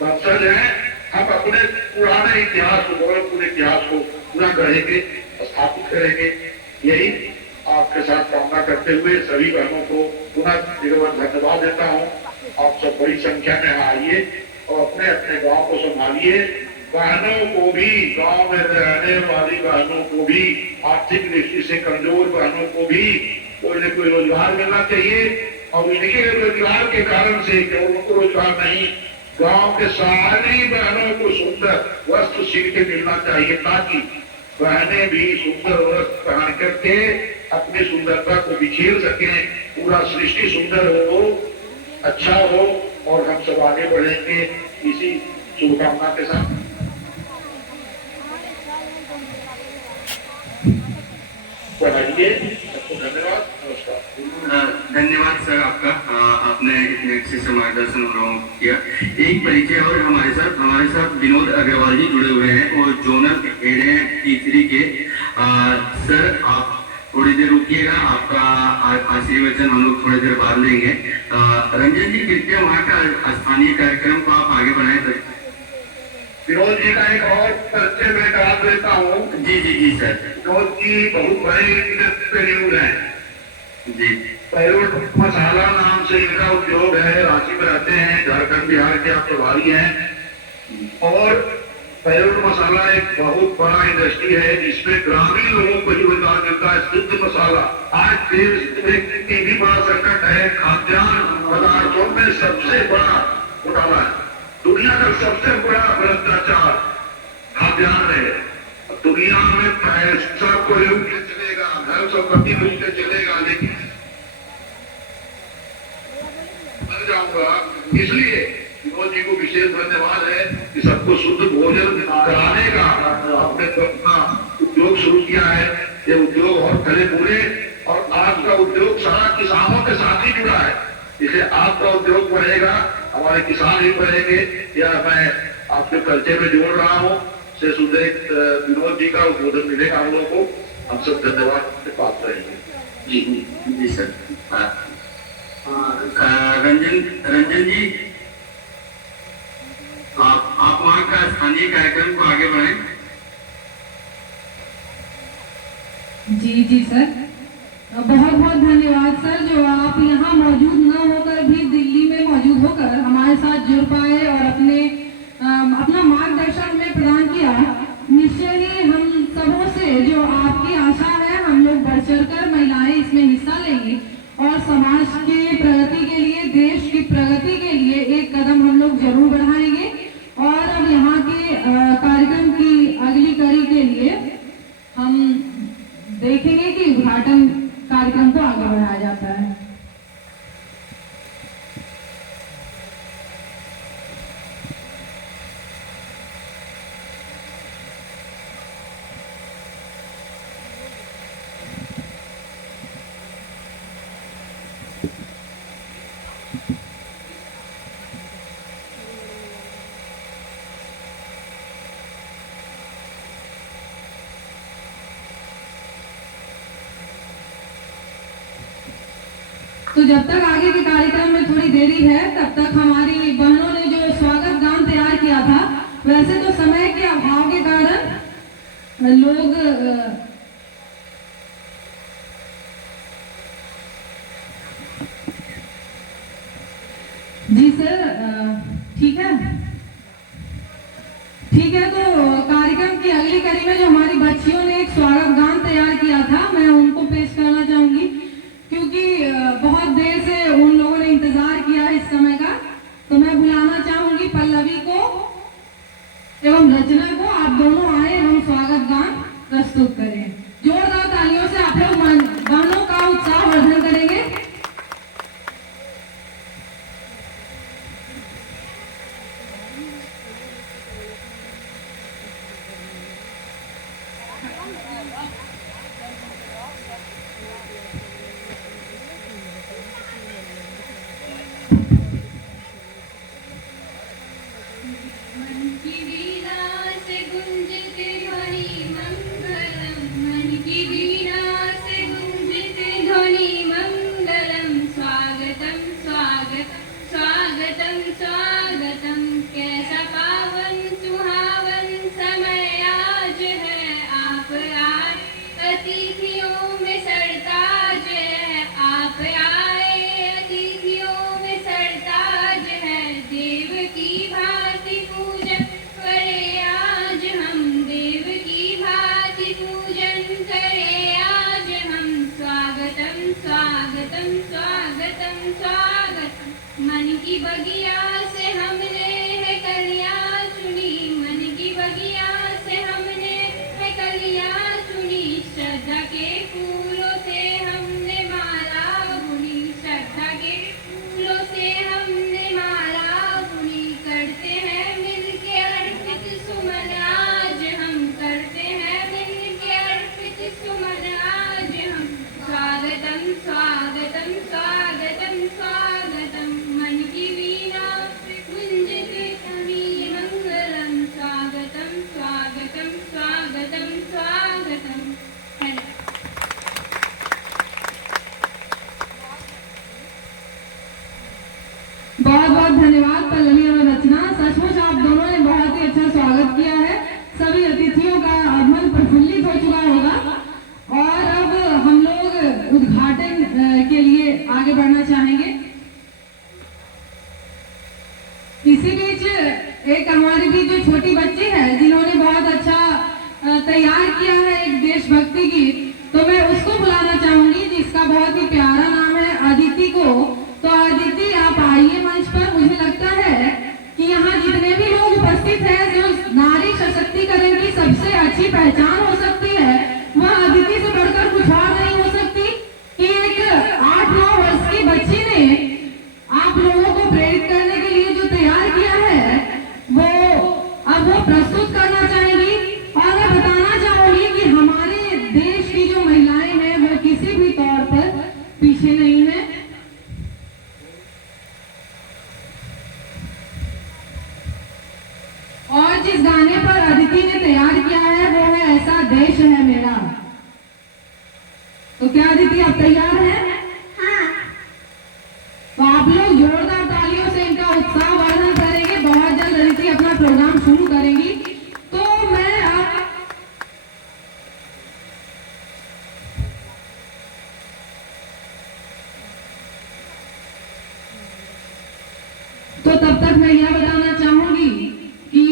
वंशज हैं। हम अपने पुराने इतिहास को, गौरवपूर्ण इतिहास को पूरा करेंगे, स्थापित करेंगे। यही आपके साथ कामना करते हुए सभी बहनों को पुनः धन्यवाद देता हूँ। आप सब बड़ी संख्या में आइए और अपने अपने गांव को संभालिए। बहनों को भी, गांव में रहने वाली बहनों को भी, आर्थिक दृष्टि से कमजोर बहनों को भी कोई न कोई रोजगार मिलना चाहिए। और इनके रोजगार के कारण से केवल उनको रोजगार नहीं, गांव के सारी बहनों को सुंदर वस्त्र सील के मिलना चाहिए, ताकि बहनें भी सुंदर वस्त्र पहन करके अपनी सुंदरता को बिखेर सकें, पूरा सृष्टि सुंदर हो, अच्छा हो और हम सब आगे बढ़ेंगे। इसी शुभकामना के साथ बढ़ाइए। सबको धन्यवाद, नमस्कार। धन्यवाद सर आपका, आपने इतने अच्छे से मार्गदर्शन हम लोगों को किया। एक परिचय और हमारे साथ विनोद अग्रवाल जी जुड़े हुए हैं और जोनल हेड हैं T3 के। सर आप थोड़ी देर रुकिएगा, आपका आशीर्वचन हम लोग थोड़ी देर बाद लेंगे। रंजन जी कृपया वहाँ का स्थानीय कार्यक्रम को आप आगे बढ़ाएं सर। विनोद जी का एक और परिचय मैं करा देता हूँ। जी सर। विनोद जी बहुत बड़े इंटरप्रेन्योर हैं जी। पैरोट मसाला नाम से इनका उद्योग है, रांची में रहते हैं, झारखंड बिहार के आप प्रभारी हैं। और पैरोट मसाला एक बहुत बड़ा इंडस्ट्री है जिसमें ग्रामीण लोगों को ही रोजगार मिलता है। शुद्ध मसाला आज देश में एक भी बड़ा संकट है, खाद्यान्न पदार्थों में सबसे बड़ा घोटाला है। दुनिया का सबसे बड़ा भ्रष्टाचार खाद्यान्न है। दुनिया में पैसा को रूप से चलेगा, धन संपत्ति रूप से चलेगा, लेकिन मर जाऊंगा। इसलिए विनोद जी को विशेष धन्यवाद है कि सबको शुद्ध भोजन कराने का आपने अपना उद्योग शुरू किया है। ये उद्योग और फले पूरे, और आपका उद्योग सारा किसानों के साथ ही जुड़ा है, इसलिए आपका उद्योग बढ़ेगा, हमारे किसान भी बढ़ेंगे। या मैं आपके परिचय में जोड़ रहा हूँ से सुधे विनोद जी का उद्बोधन मिलेगा हम लोगों को। हम सब धन्यवाद से बात रहेंगे। जी सर। रंजन जी आप वहाँ का स्थानीय कार्यक्रम को आगे बढ़ाएं। जी सर, बहुत बहुत धन्यवाद सर, जो आप यहाँ मौजूद न होकर भी दिल्ली में मौजूद होकर हमारे साथ जुड़ पाए और अपना मार्गदर्शन हमें प्रदान किया। निश्चय ही हम सबों से जो आपकी आशा है, हम लोग बढ़ चढ़कर महिलाएं इसमें हिस्सा लेंगी और समाज के प्रगति के लिए, देश की प्रगति के लिए एक कदम हम लोग जरूर बढ़ाएंगे। और अब यहाँ के कार्यक्रम की अगली कड़ी के लिए हम देखेंगे कि उद्घाटन कार्यक्रम को आगे बढ़ाया जाता है। तो जब तक आगे के कार्यक्रम में थोड़ी देरी है, तब तक हमारी बहनों ने जो स्वागत गान तैयार किया था, वैसे तो समय के अभाव के कारण लोग जी सर, ठीक है। तो कार्यक्रम की अगली कड़ी में जो हमारी बच्चियों ने एक स्वागत गान तैयार किया था, मैं उनको पेश करना चाहूंगी, क्योंकि बहुत देर से उन लोगों ने इंतजार किया है इस समय का। तो मैं बुलाना चाहूंगी पल्लवी को एवं रचना को, आप दोनों आए एवं स्वागत गान प्रस्तुत करें। जोरदार तालियों से आप लोग गानों का उत्साह वर्धन करेंगे। मन की बगिया से हमने है कलियां चुनी, मन की बगिया से हमने है कलियां चुनी, श्रद्धा के फूलों से हमने माला बुनी, श्रद्धा के फूलों से हमने माला बुनी, करते हैं मिलके अर्पित सुमन आज हम, करते हैं मिलके अर्पित सुमन आज हम, स्वागतम स्वागतम स्वागतम स्वागतम, मन की वीणा गुंजते कवि मंगलम, स्वागतम स्वागतम स्वागतम स्वागतम। बहुत बहुत धन्यवाद पल्लवी और रचना। सचमुच आप दोनों ने बहुत ही अच्छा स्वागत किया है। सभी अतिथियों का मन प्रफुल्लित हो चुका होगा और अब हम लोग उद्घाटन के लिए आगे बढ़ना चाहेंगे। इसी बीच एक हमारी भी जो छोटी बच्ची है जिन्होंने बहुत अच्छा तैयार किया है एक देशभक्ति गीत, तो मैं उसको बुलाना चाहूंगी जिसका बहुत ही प्यारा नाम है अदिति को। तो अदिति आप आइए मंच पर। मुझे लगता है कि यहाँ जितने भी लोग उपस्थित हैं, जो नारी सशक्तिकरण की सबसे अच्छी पहचान हो सकती है वह अदिति से बढ़कर कुछ और नहीं हो सकती कि एक 8-9 वर्ष की बच्ची ने आप लोगों को प्रेरित करने के लिए जो तैयार किया है वो प्रस्तुत करना चाहेंगी। और मैं बताना चाहूंगी कि हमारे देश की जो महिलाएं हैं वो किसी भी तौर पर पीछे नहीं है। और जिस गाने पर अदिति ने तैयार किया है वो है ऐसा देश है मेरा। तो क्या अदिति आप तैयार हैं? हाँ। तो आप लोग जोरदार तालियों से इनका उत्साह वर्धन करेंगे। बहुत जल्द अदिति अपना प्रोग्राम शुरू करेंगी। तो मैं अब तो तब तक मैं यह बताना चाहूंगी कि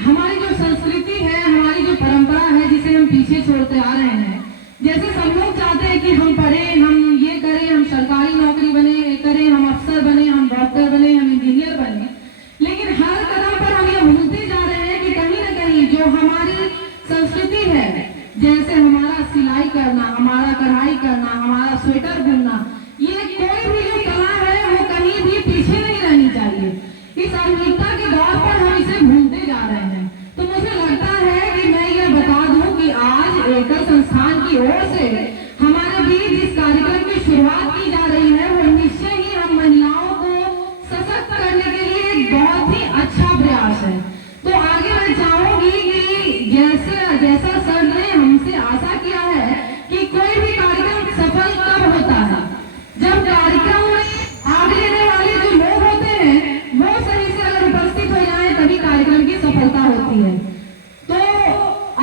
हमारी जो संस्कृति है, हमारी जो परंपरा है, जिसे हम पीछे छोड़ते आ रहे हैं। जैसे सब लोग चाहते हैं कि हम पढ़ें, हम ये करें, हम सरकारी नौकरी बने करें, हम अफसर बने, हम डॉक्टर बने, हम इंजीनियर बने, लेकिन हर कदम पर हम ये भूलते जा रहे हैं कि कहीं ना कहीं जो हमारी संस्कृति है, जैसे हमारा सिलाई करना, हमारा कढ़ाई करना, हमारा स्वेटर बुनना, ये कोई भी जो कला है वो कहीं भी पीछे नहीं रहनी चाहिए। इस आधुनिकता के दौर पर हम इसे भूलते जा रहे हैं। तो मुझे लगता है कि मैं यह बता दूं कि आज एकल संस्थान की ओर से हमारे बीच जिस कार्यक्रम की शुरुआत की जा रही है वो निश्चय ही हम महिलाओं को सशक्त करने के लिए एक बहुत ही अच्छा प्रयास है। तो आगे मैं चाहूंगी कि जैसा सर ने हमसे आशा किया है कि कोई भी कार्यक्रम सफल कब होता है, जब कार्यक्रम में भाग लेने वाले जो लोग होते हैं वो सही से अगर उपस्थित हो जाए तभी कार्यक्रम की सफलता होती है। तो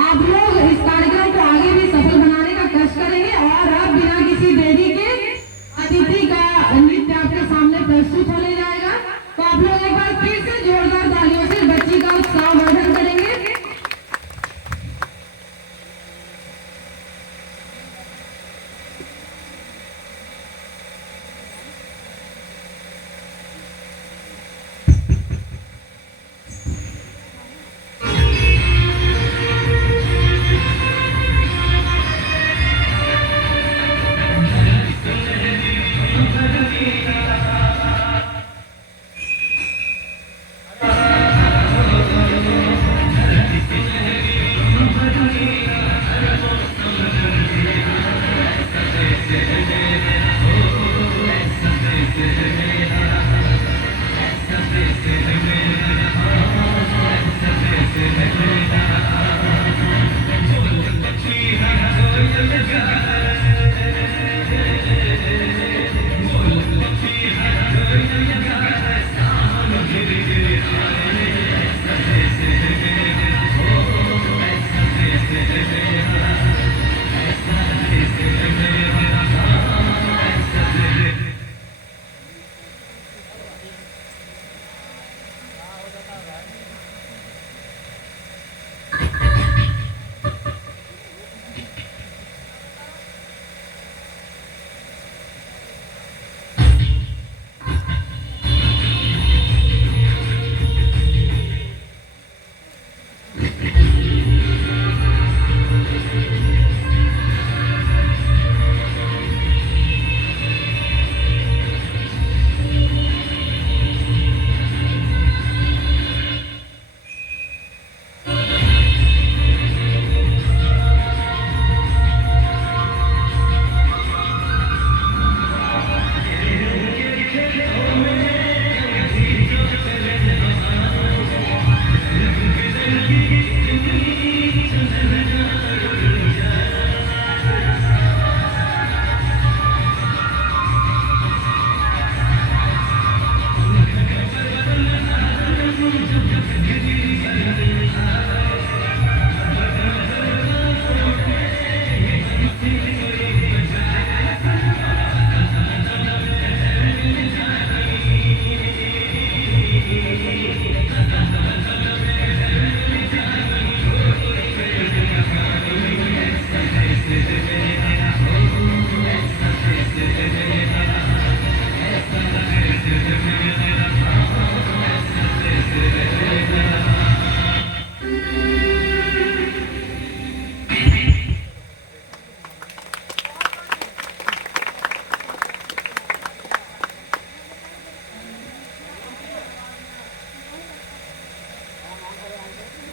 आप लोग इस कार्यक्रम को आगे भी सफल बनाने का कष्ट करेंगे। और अब बिना किसी देरी के अतिथि का नृत्य आपके सामने प्रस्तुत होने जाएगा। तो आप लोग एक बार फिर से जोरदार तालियों से बच्ची का उत्साह वर्धन करेंगे।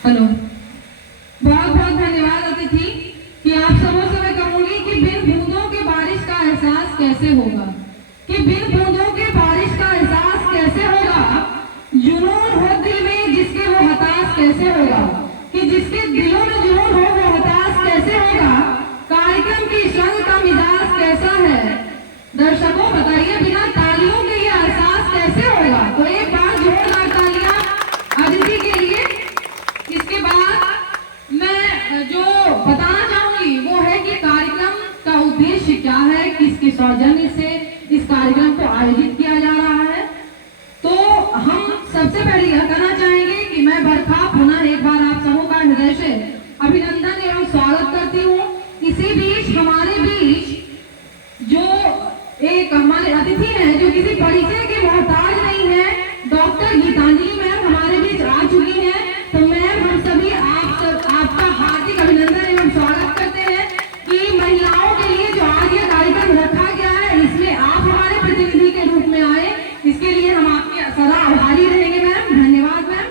हेलो, बहुत बहुत धन्यवाद अतिथि कि आप सबों से मैं कहूंगी कि बिन बूंदों के बारिश का एहसास कैसे होगा, कि बिन बूंदों के बारिश का एहसास कैसे होगा, जुनून हो दिल में जिसके वो हताश कैसे होगा, कि जिसके दिलों में जुनून हो वो हताश कैसे होगा, कार्यक्रम की संग का मिजाज कैसा है, दर्शकों बताइए बिना तालियों के ये एहसास कैसे होगा। तो एक बार जोरदार तालियां अतिथि के लिए। इसके बाद मैं जो बताना चाहूंगी वो है कि कार्यक्रम का उद्देश्य क्या है, किसके सौजन्य से इस कार्यक्रम को आयोजित किया जा रहा है। तो हम सबसे पहले यह कहना चाहेंगे कि मैं बरखा पुनः एक बार आप सबों का हृदय से अभिनंदन एवं स्वागत करती हूँ। इसी बीच हमारे बीच जो एक हमारे अतिथि हैं जो किसी परिचय के मोहताज नहीं है, डॉक्टर गीतांजलि मैम हमारे बीच आ चुकी हैं। तो मैम हम सभी आपका हार्दिक अभिनंदन एवं स्वागत करते हैं कि महिलाओं के लिए जो आज ये कार्यक्रम रखा गया है इसमें आप हमारे प्रतिनिधि के रूप में आए, इसके लिए हम आपके सदा आभारी रहेंगे मैम। धन्यवाद मैम।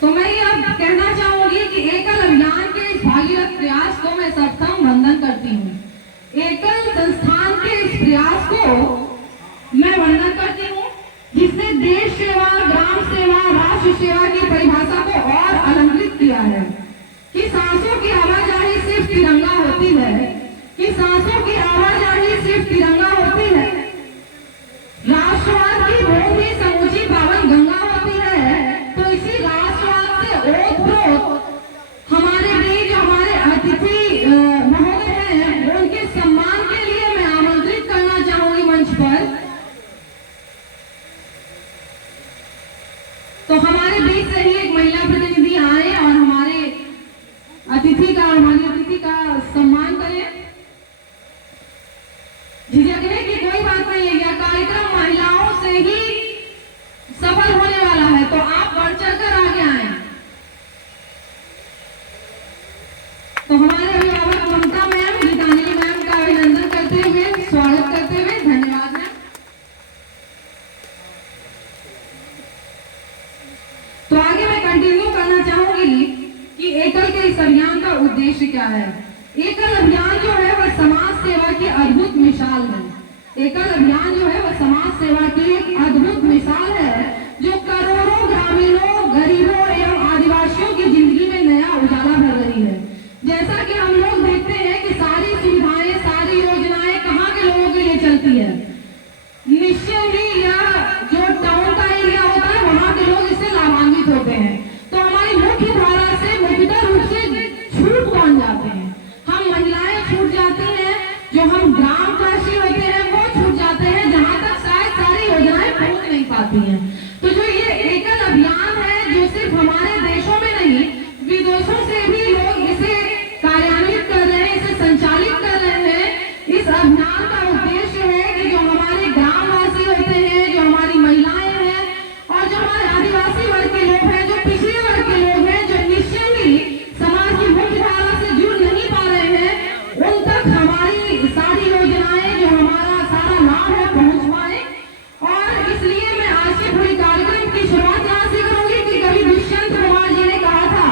तो मैं ये अब कहना चाहूंगी कि एकल अभियान के इस भागीरथ प्रयास को मैं सर्वप्रथम वंदन करती हूँ। एकल संस्थान के इस प्रयास को मैं वंदन करती हूँ जिसने देश सेवा, ग्राम सेवा, राष्ट्र सेवा की परिभाषा को और अलंकृत किया है कि सांसों की आवाजाही सिर्फ तिरंगा होती है, कि सांसों की आवाजाही सिर्फ तिरंगा होती है, राष्ट्रवाद की बूंद ही समूची पावन गंगा होती है। तो इसी राष्ट्रवाद से ओतप्रोत हमारे बीच हमारे अतिथि महोदय हैं, उनके सम्मान के लिए मैं आमंत्रित करना चाहूंगी मंच पर। तो हमारे बीच से ही एक महिला प्रतिनिधि आए और हमारी अतिथि का सम्मान करें। झिझकने की कोई बात नहीं है, यह कार्यक्रम महिलाओं से ही सफल होने वाला है, तो आप बढ़ चढ़कर आगे आए। तो हमारे अभिभावक ममता मैम, गीतांजलि मैम का अभिनंदन करते हुए, स्वागत करते हुए धन्यवाद मैम। तो आगे मैं कंटिन्यू करना चाहूंगी कि एकल के इस अभियान का उद्देश्य क्या है। एकल अभियान जो है वह समाज सेवा की अद्भुत मिसाल है। एकल अभियान जो है वह समाज सेवा की एक अद्भुत मिसाल है जो करोड़ों ग्रामीणों, गरीबों एवं आदिवासियों की जिंदगी में नया उजाला भर रही है। जैसा कि हम लोग देखते हैं कि सारी सुविधाएं, सारी योजनाएं कहाँ के लोगों के लिए चलती है, निश्चय ही यह जो टाउन का एरिया होता है वहाँ के लोग इससे लाभान्वित होते हैं। तो हमारी मुख्य धारा से मुख्यतः रूप से छूट कौन जाते हैं, हम महिलाएं छूट जाती हैं, जो हम ग्रामवासी होते हैं वो छूट जाते हैं, जहाँ तक शायद सारी योजनाएं पहुंच नहीं पाती हैं। तो जो ये एकल अभियान है जो सिर्फ हमारे देशों में नहीं विदेशों से भी लोग इसे कार्यान्वित कर रहे हैं, इसे संचालित कर रहे हैं। इस अभियान का उद्देश्य है कि जो हमारे ग्रामवासी होते हैं, जो हमारी महिलाएं हैं और जो हमारे आदिवासी वर्ग के लोग हैं, जो पिछड़े वर्ग के लोग हैं, जो निश्चय ही समाज की मुख्य धारा से जुड़ नहीं पा रहे हैं, उन तक हमारी सारी योजनाएं, जो हमारा सारा लाभ है पहुंच पाए। और इसलिए मैं आज के पूरी कार्यक्रम की शुरुआत यहाँ से करूंगी कि कवि दुष्यंत कुमार जी ने कहा था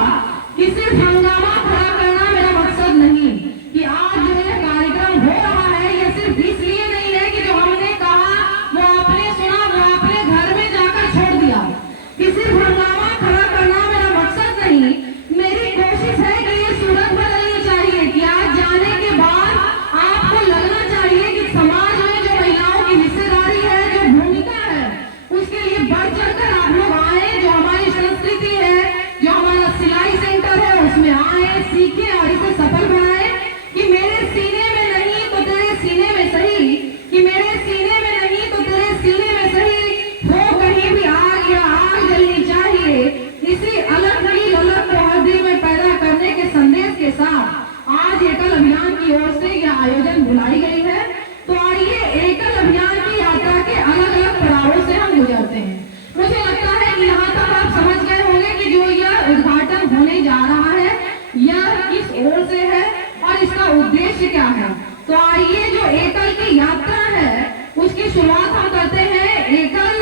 कि सिर्फ हंगामा खड़ा करना मेरा मकसद नहीं, कि आज जो ये कार्यक्रम हो रहा है यह सिर्फ इसलिए नहीं है कि जो हमने कहा वो आपने सुना, वो आपने घर में जाकर छोड़ दिया, कि सिर्फ हंगामा खड़ा करना मेरा मकसद नहीं। मेरी कोशिश है कि ये सूरत बदलनी चाहिए कि आज जाने के बाद आपको लगना चाहिए कि समाज में जो महिलाओं की हिस्सेदारी है, जो भूमिका है, उसके लिए बढ़ चढ़कर आप लोग आए। जो हमारी संस्कृति है, जो हमारा सिलाई सेंटर है, उसमें आए, सीखे और इसे सफल बनाए। कि मेरे सीने में नहीं तो तेरे सीने में सही, कि मेरे सीने में नहीं तो तेरे सीने में सही, हो कहीं भी आग या आग जलनी चाहिए। इसी अलग नई ललक को हर दिल में पैदा करने के संदेश के साथ आज एकल अभियान की ओर से यह आयोजन बुलाई गई है। तो आइए एकल अभियान की यात्रा के अलग अलग पड़ावों से हम गुजरते हैं। मुझे लगता है कि यहाँ तक आप समझ गए होंगे कि जो यह उद्घाटन होने जा रहा है यह किस ओर से है और और इसका उद्देश्य क्या है। तो आइए जो एकल की यात्रा है उसकी शुरुआत हम करते हैं। एकल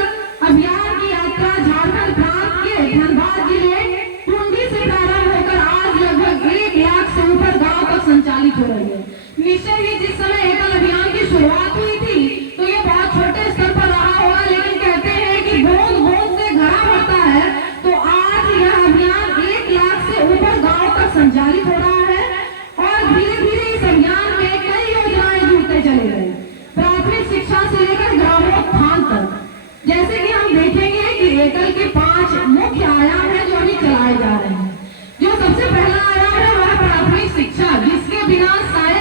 अभियान की यात्रा झारखंड प्रांत के धनबाद जिले टुंडी से प्रारंभ होकर आज लगभग 1 लाख से ऊपर गांव तक संचालित हो रही है। निश्चय ही जिस समय एकल अभियान की शुरुआत हुई थी तो ये बहुत छोटे स्तर पर रहा होगा, लेकिन कहते हैं कि बूंद बूंद से घड़ा भरता है। तो आज यह अभियान 1 लाख से ऊपर गांव तक संचालित हो रहा है और धीरे धीरे इस अभियान में कई योजनाएं जुड़ते चले गए, प्राथमिक शिक्षा से लेकर ग्रामोत्थान तक। जैसे कि हम देखेंगे कि एकल के 5 मुख्य आयाम है जो अभी चलाए जा रहे हैं। जो सबसे पहला आयाम है वह प्राथमिक शिक्षा, जिसके बिना शायद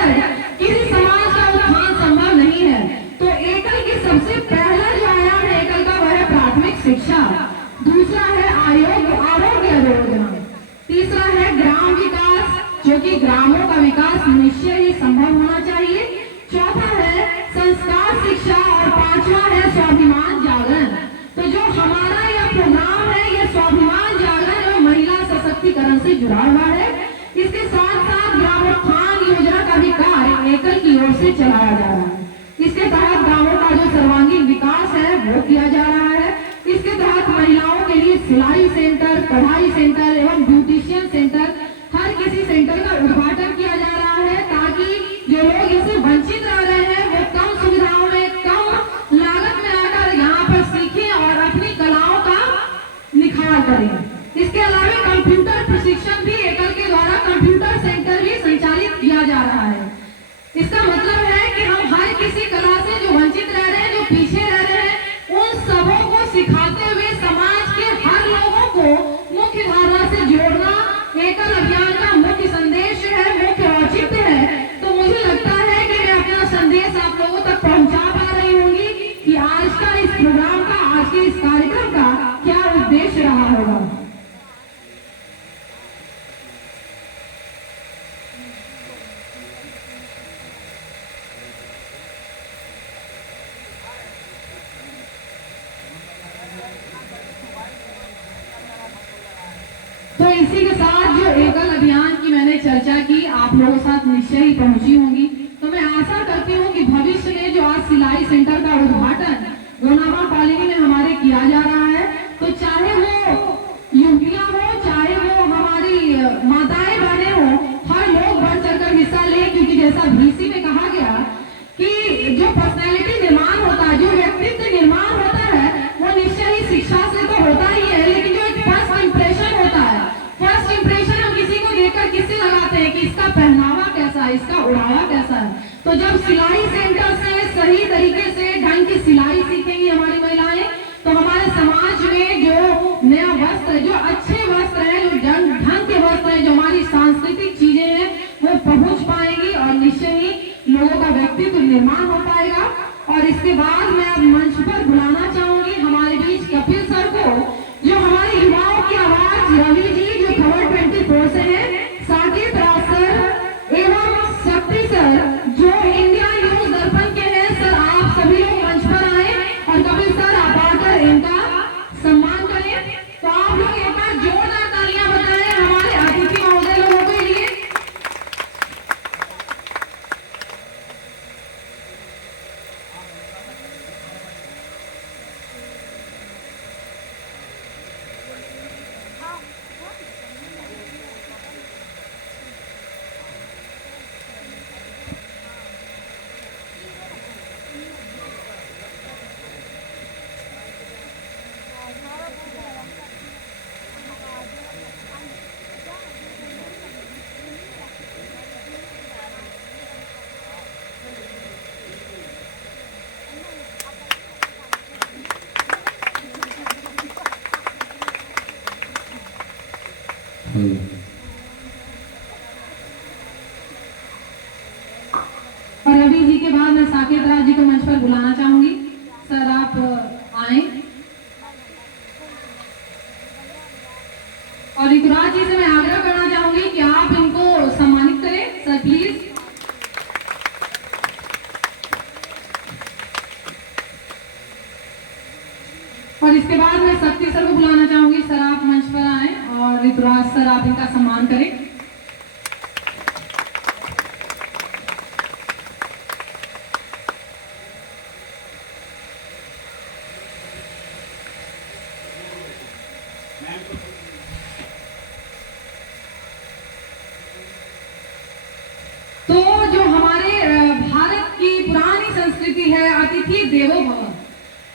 किसी समाज का उत्थान संभव नहीं है। तो एकल की सबसे पहला जो आयाम है एकल का वह है प्राथमिक शिक्षा। दूसरा है आरोग्य योजना। तीसरा है ग्राम विकास, जो कि ग्रामों का विकास निश्चय ही संभव होना चाहिए। चौथा है संस्कार शिक्षा और पांचवा है स्वाभिमान जागरण। तो जो हमारा यह प्रोग्राम है यह स्वाभिमान जागरण एवं महिला सशक्तिकरण से जुड़ा हुआ है। इसके साथ साथ ग्रामोत्थान योजना का भी कार्य एकल की ओर से चलाया जा रहा है। इसके तहत गांवों का जो सर्वांगीण विकास है वो किया जा रहा है। इसके तहत महिलाओं के लिए सिलाई सेंटर, कढ़ाई सेंटर एवं ब्यूटिशियन सेंटर, हर किसी सेंटर का उद्घाटन किया जा रहा है ताकि जो लोग इससे वंचित रह रहे हैं वो कम सुविधाओं में, कम लागत में आकर यहाँ पर सीखें और अपनी कलाओं का निखार करें। इसके अलावा कंप्यूटर प्रशिक्षण भी एकल के द्वारा कंप्यूटर सेंटर भी संचालित किया जा रहा है। इसका मतलब है कि हम हर किसी कला से जो वंचित रह रहे हैं, जो पीछे रह रहे हैं, उन सबों को सिखाते हुए समाज के हर लोगों को मुख्य धारा से जोड़ना एकल अभियान का मुख्य संदेश है, मुख्य औचित्य है। तो मुझे लगता है कि मैं अपना संदेश आप लोगों तक पहुंचा पा रही होंगी कि आज का इस प्रोग्राम का, आज के इस कार्यक्रम का क्या उद्देश्य रहा होगा। तो इसी के साथ जो एकल अभियान की मैंने चर्चा की आप लोगों के साथ निश्चय ही पहुंची होंगी। तो मैं आशा करती हूँ कि भविष्य में जो आज सिलाई सेंटर का उद्घाटन गोनावा कॉलोनी में हमारे किया जा रहा है, तो चाहे वो युवतियां हो, चाहे वो हमारी माताएं बहनें हो, हर लोग बढ़ चढ़कर हिस्सा ले। क्योंकि जैसा VC में कहा गया कि जो पर्सनैलिटी निर्माण होता है, जो व्यक्तित्व निर्माण होता है, वो निश्चय ही शिक्षा से तो होता ही है, लेकिन जो फर्स्ट इंप्रेशन होता है, फर्स्ट इंप्रेशन हम किसी को देखकर किससे लगाते हैं कि इसका पहनावा कैसा है, इसका उड़ावा कैसा है। तो जब सिलाई सेंटर से सही तरीके से ढंग की सिलाई सीखेंगी हमारी महिलाएं, तो हमारे समाज में जो नया वस्त्र, जो अच्छे वस्त्र है, जो ढंग के वस्त्र है, जो हमारी सांस्कृतिक चीजें हैं, वो पहुंच पाएंगी और निश्चय ही लोगों का व्यक्तित्व निर्माण हो पाएगा। और इसके बाद मैं अब मंच पर बुलाना चाहूंगी हमारे बीच कपिल सर को, जो हमारे युवाओं की आवाज रवि जी जो खबर 24 से है, साकेत राज सर एवं शक्ति सर जो इंडिया न्यूज दर्पण के हैं। सर आप सभी लोग मंच पर आए और कपिल सर आप आकर इनका सम्मान करें। तो आप लोग एक बार जोरदार तालियां बजाएं हमारे अतिथि महोदय लोगों के लिए। और रवि जी के बाद मैं साकेत राज जी को मंच पर बुलाना चाहूंगी। सर आप आए और ऋतुराज जी से मैं आग्रह करना चाहूंगी कि आप इनको सम्मानित करें। Sir please. और इसके बाद मैं शक्ति सर को बुलाना चाहूंगी। सर आप मंच पर आए और ऋतुराज सर आप इनका सम्मान करें। अतिथि देवो भव।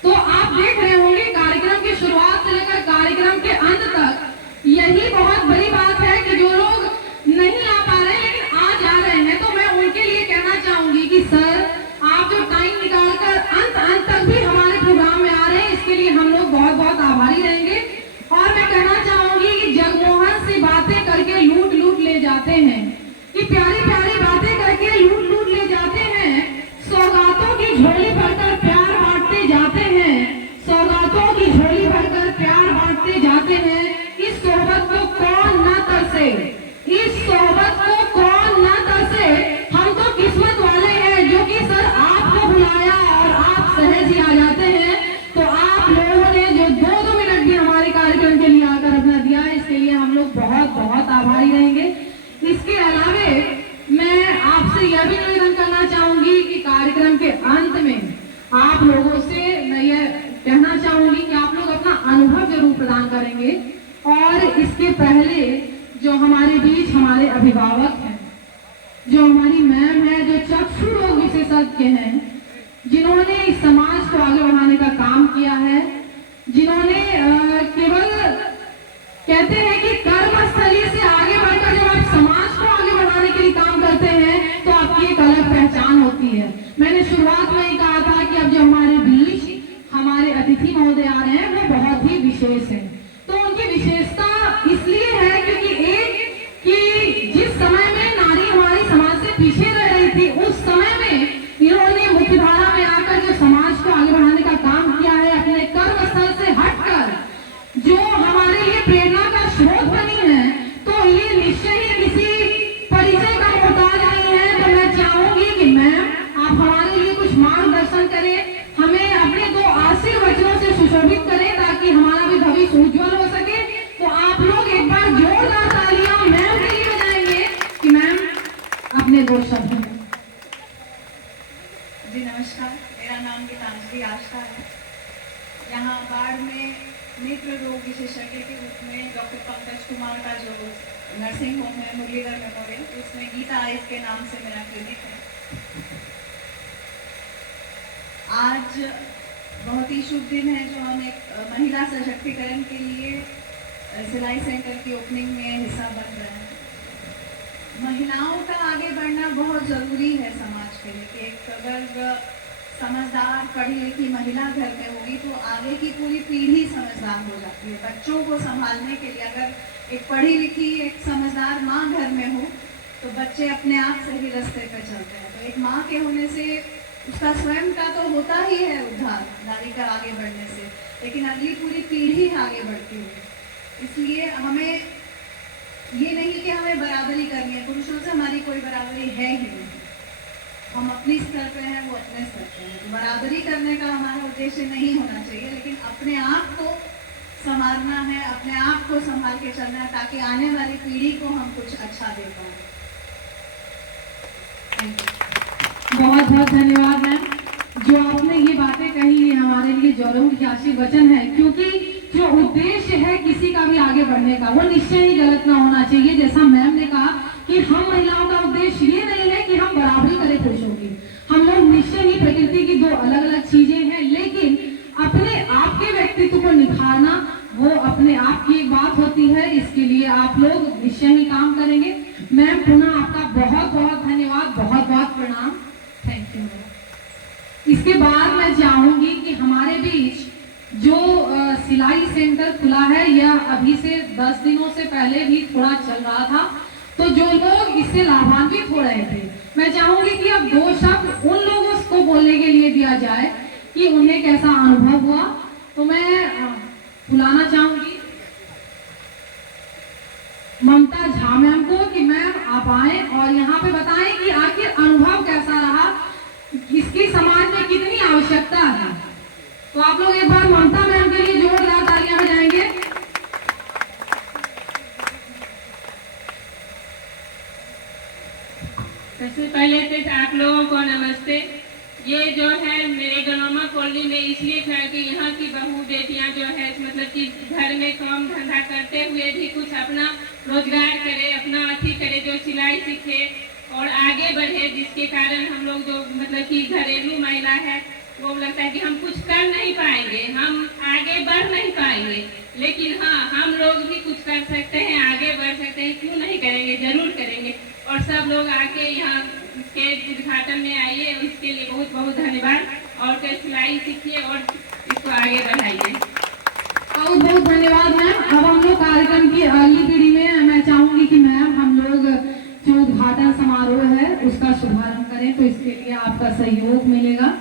तो आप देख रहे होंगे कार्यक्रम की शुरुआत से लेकर कार्यक्रम के अंत तक यही बहुत बड़ी बात है कि जो लोग नहीं आ पा रहे लेकिन आ जा रहे हैं, तो मैं उनके लिए कहना चाहूंगी कि सर आप जो टाइम निकालकर अंत तक भी हमारे प्रोग्राम में आ रहे हैं, इसके लिए हम लोग बहुत बहुत आभारी रहेंगे। और मैं कहना चाहूंगी कि जगमोहन सी बातें करके लूट लूट ले जाते हैं, कि प्यारी प्यारी बातें करके लूट लूट ले जाते हैं, सौगातों की झोली भरकर प्यार बांटते जाते हैं, सौगातों की झोली भरकर प्यार बांटते जाते हैं। इस सोहबत को कौन न तरसे, इस सोहबत को कौन न तरसे। हम तो किस्मत वाले हैं जो कि सर आपको बुलाया और आप सहज ही आ जाते हैं। तो आप लोगों ने जो 2-2 मिनट भी हमारे कार्यक्रम के लिए आकर अपना दिया, इसके लिए हम लोग बहुत बहुत आभारी रहेंगे। इसके अलावे मैं आपसे यह भी निवेदन करना चाहूंगी कि कार्यक्रम के अंत में आप लोगों से मैं यह कहना चाहूंगी कि आप लोग अपना अनुभव जरूर प्रदान करेंगे। और इसके पहले जो हमारे बीच हमारे अभिभावक हैं, जो हमारी मैम है, जो चक्षु रोग विशेषज्ञ हैं, जिन्होंने इस समाज को आगे बढ़ाने का काम किया है, जिन्होंने केवल कहते हैं कि कर्मस्थली से आगे बढ़कर जब आप समाज को आगे बढ़ाने के लिए काम करते हैं तो आपकी एक अलग पहचान होती है। मैंने शुरुआत में ही कहा था कि अब जो हमारे बीच हमारे अतिथि महोदय आ रहे हैं वो बहुत ही विशेष है। तो उनकी विशेषता इसलिए है क्योंकि एक कि जिस समय में नारी हमारी समाज से पीछे रह रही थी, उस समय में इन्होंने मुख्यधारा में आकर जो समाज को आगे बढ़ाने का काम किया है, अपने कर्मस्थल से हटकर जो हमारे लिए प्रेरणा का स्रोत बनी है, तो ये निश्चय ही किसी परिचय का मोहताज नहीं है। तो मैं चाहूंगी कि मैम आप हमारे लिए कुछ मार्गदर्शन करें, हमें अपने 2 आशीर्वचनों से सुशोभित करें ताकि हमारा भी भविष्य उज्जवल हो सके। तो आप लोग एक बार जोरदार तालियां मैम के लिए बजाएंगे कि मैम अपने 2 शब्द। जी नमस्कार, मेरा नाम गीतांजलि आस्था है। यहाँ बाढ़ में नेत्र रोग विशेषज्ञ के रूप में डॉक्टर पंकज कुमार का जो नर्सिंग होम है मुरलीधर मेमोरियल, उसमें गीता आइस के नाम से मेरा क्लिनिक है। आज बहुत ही शुभ दिन है जो हम एक महिला सशक्तिकरण के लिए सिलाई सेंटर की ओपनिंग में हिस्सा बन रहे हैं। महिलाओं का आगे बढ़ना बहुत ज़रूरी है समाज के लिए। कि एक अगर समझदार पढ़ी लिखी महिला घर में होगी तो आगे की पूरी पीढ़ी समझदार हो जाती है। बच्चों को संभालने के लिए अगर एक पढ़ी लिखी एक समझदार माँ घर में हो तो बच्चे अपने आप सही रास्ते पर चलते हैं। तो एक माँ के होने से उसका स्वयं का तो होता ही है उद्धार नारी का आगे बढ़ने से, लेकिन अगली पूरी पीढ़ी आगे बढ़ती है। इसलिए हमें ये नहीं कि हमें बराबरी करनी है, पुरुषों से हमारी कोई बराबरी है ही नहीं। हम अपनी स्तर पे हैं, वो अपने स्तर पे हैं। तो बराबरी करने का हमारा उद्देश्य नहीं होना चाहिए, लेकिन अपने आप को संभालना है, अपने आप को संभाल के चलना है ताकि आने वाली पीढ़ी को हम कुछ अच्छा दे पाएं। बहुत बहुत धन्यवाद मैम, जो आपने ये बातें कही ये हमारे लिए गौरव की आशीर्वचन है। क्योंकि जो उद्देश्य है किसी का भी आगे बढ़ने का वो निश्चय ही गलत ना होना चाहिए। जैसा मैम ने कहा कि हम महिलाओं का उद्देश्य ये नहीं है कि हम बराबरी करें पुरुषों की, हम लोग निश्चय ही प्रकृति की 2 अलग अलग चीजें हैं, लेकिन अपने आप के व्यक्तित्व को निखारना वो अपने आप की एक बात होती है। इसके लिए आप लोग निश्चय ही काम करेंगे। मैम पुनः आपका बहुत बहुत धन्यवाद, बहुत बहुत प्रणाम, थैंक यू। इसके बाद मैं चाहूंगी कि हमारे बीच जो सिलाई सेंटर खुला है यह अभी से 10 दिनों से पहले भी थोड़ा चल रहा था, तो जो लोग इससे लाभान्वित हो रहे थे, मैं चाहूंगी कि अब 2 शब्द उन लोगों को बोलने के लिए दिया जाए कि उन्हें कैसा अनुभव हुआ। तो मैं बुलाना चाहूंगी ममता झा मैम को कि मैम आप आए और यहाँ पे बताएं कि आखिर अनुभव कैसा रहा, इसकी समाज में कितनी आवश्यकता है। तो आप लोग एक बार ममता मैम के लिए जोरदार तालियां बजाएंगे। सबसे पहले तो आप लोगों को नमस्ते। ये जो है मेरे गनोमा कॉलोनी में इसलिए था कि यहाँ की बहू बेटियाँ जो है मतलब कि घर में काम धंधा करते हुए भी कुछ अपना रोजगार करे, अपना अथी करे, जो सिलाई सीखे और आगे बढ़े, जिसके कारण हम लोग जो मतलब कि घरेलू महिला है वो लगता है कि हम कुछ कर नहीं पाएंगे, हम आगे बढ़ नहीं पाएंगे। लेकिन हाँ, हम लोग भी कुछ कर सकते हैं, आगे बढ़ सकते हैं, क्यों नहीं करेंगे, जरूर करेंगे। और सब लोग आके यहाँ के उद्घाटन में आइए, उसके लिए बहुत बहुत धन्यवाद। और के सिलाई सीखिए और इसको आगे बढ़ाइए। बहुत बहुत धन्यवाद मैम। अब हम लोग कार्यक्रम की अगली पीढ़ी में मैं चाहूंगी कि मैम हम लोग जो उद्घाटन समारोह है उसका शुभारंभ करें, तो इसके लिए आपका सहयोग मिलेगा।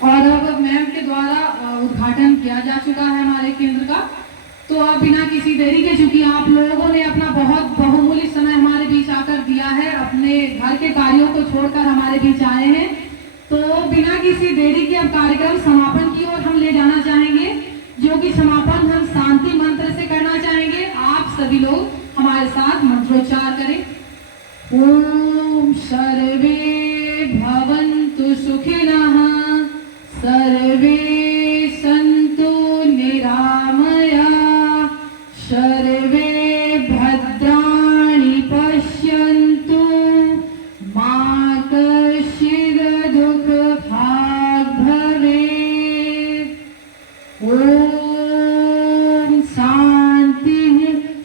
और अब मैम के द्वारा उद्घाटन किया जा चुका है हमारे केंद्र का, तो अब बिना किसी देरी के, चूंकि आप लोगों ने अपना बहुत बहुमूल्य समय हमारे बीच आकर दिया है, अपने घर के कार्यों को छोड़कर हमारे बीच आए हैं, तो बिना किसी देरी के अब कार्यक्रम समापन की ओर हम ले जाना चाहेंगे, जो कि समापन हम शांति मंत्र से करना चाहेंगे। आप सभी लोग हमारे साथ मंत्रोच्चार करें। ओम सर्वे भवन्तु सुखिनः, सर्वे सन्तु निरामया, सर्वे भद्राणि पश्यन्तु, मा कश्चित् दुःखभाग् भवेत्। ओम शांति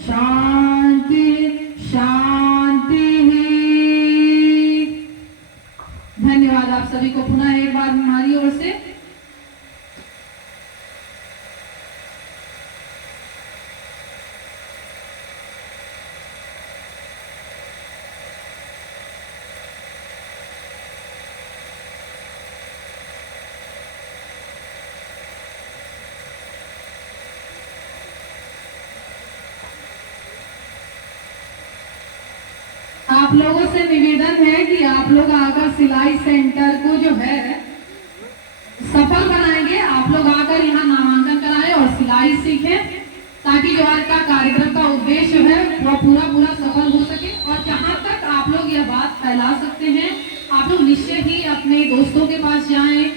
शांति शांति। धन्यवाद आप सभी को पुनः एक बार हमारी ओर से। आप लोगों से निवेदन है कि आप लोग आकर सिलाई सेंटर को जो है सफल बनाएंगे। आप लोग आकर यहाँ नामांकन कराएं और सिलाई सीखें। ताकि जो आज का कार्यक्रम का उद्देश्य है वह पूरा सफल हो सके। और जहाँ तक आप लोग यह बात फैला सकते हैं, आप लोग निश्चय ही अपने दोस्तों के पास जाएं,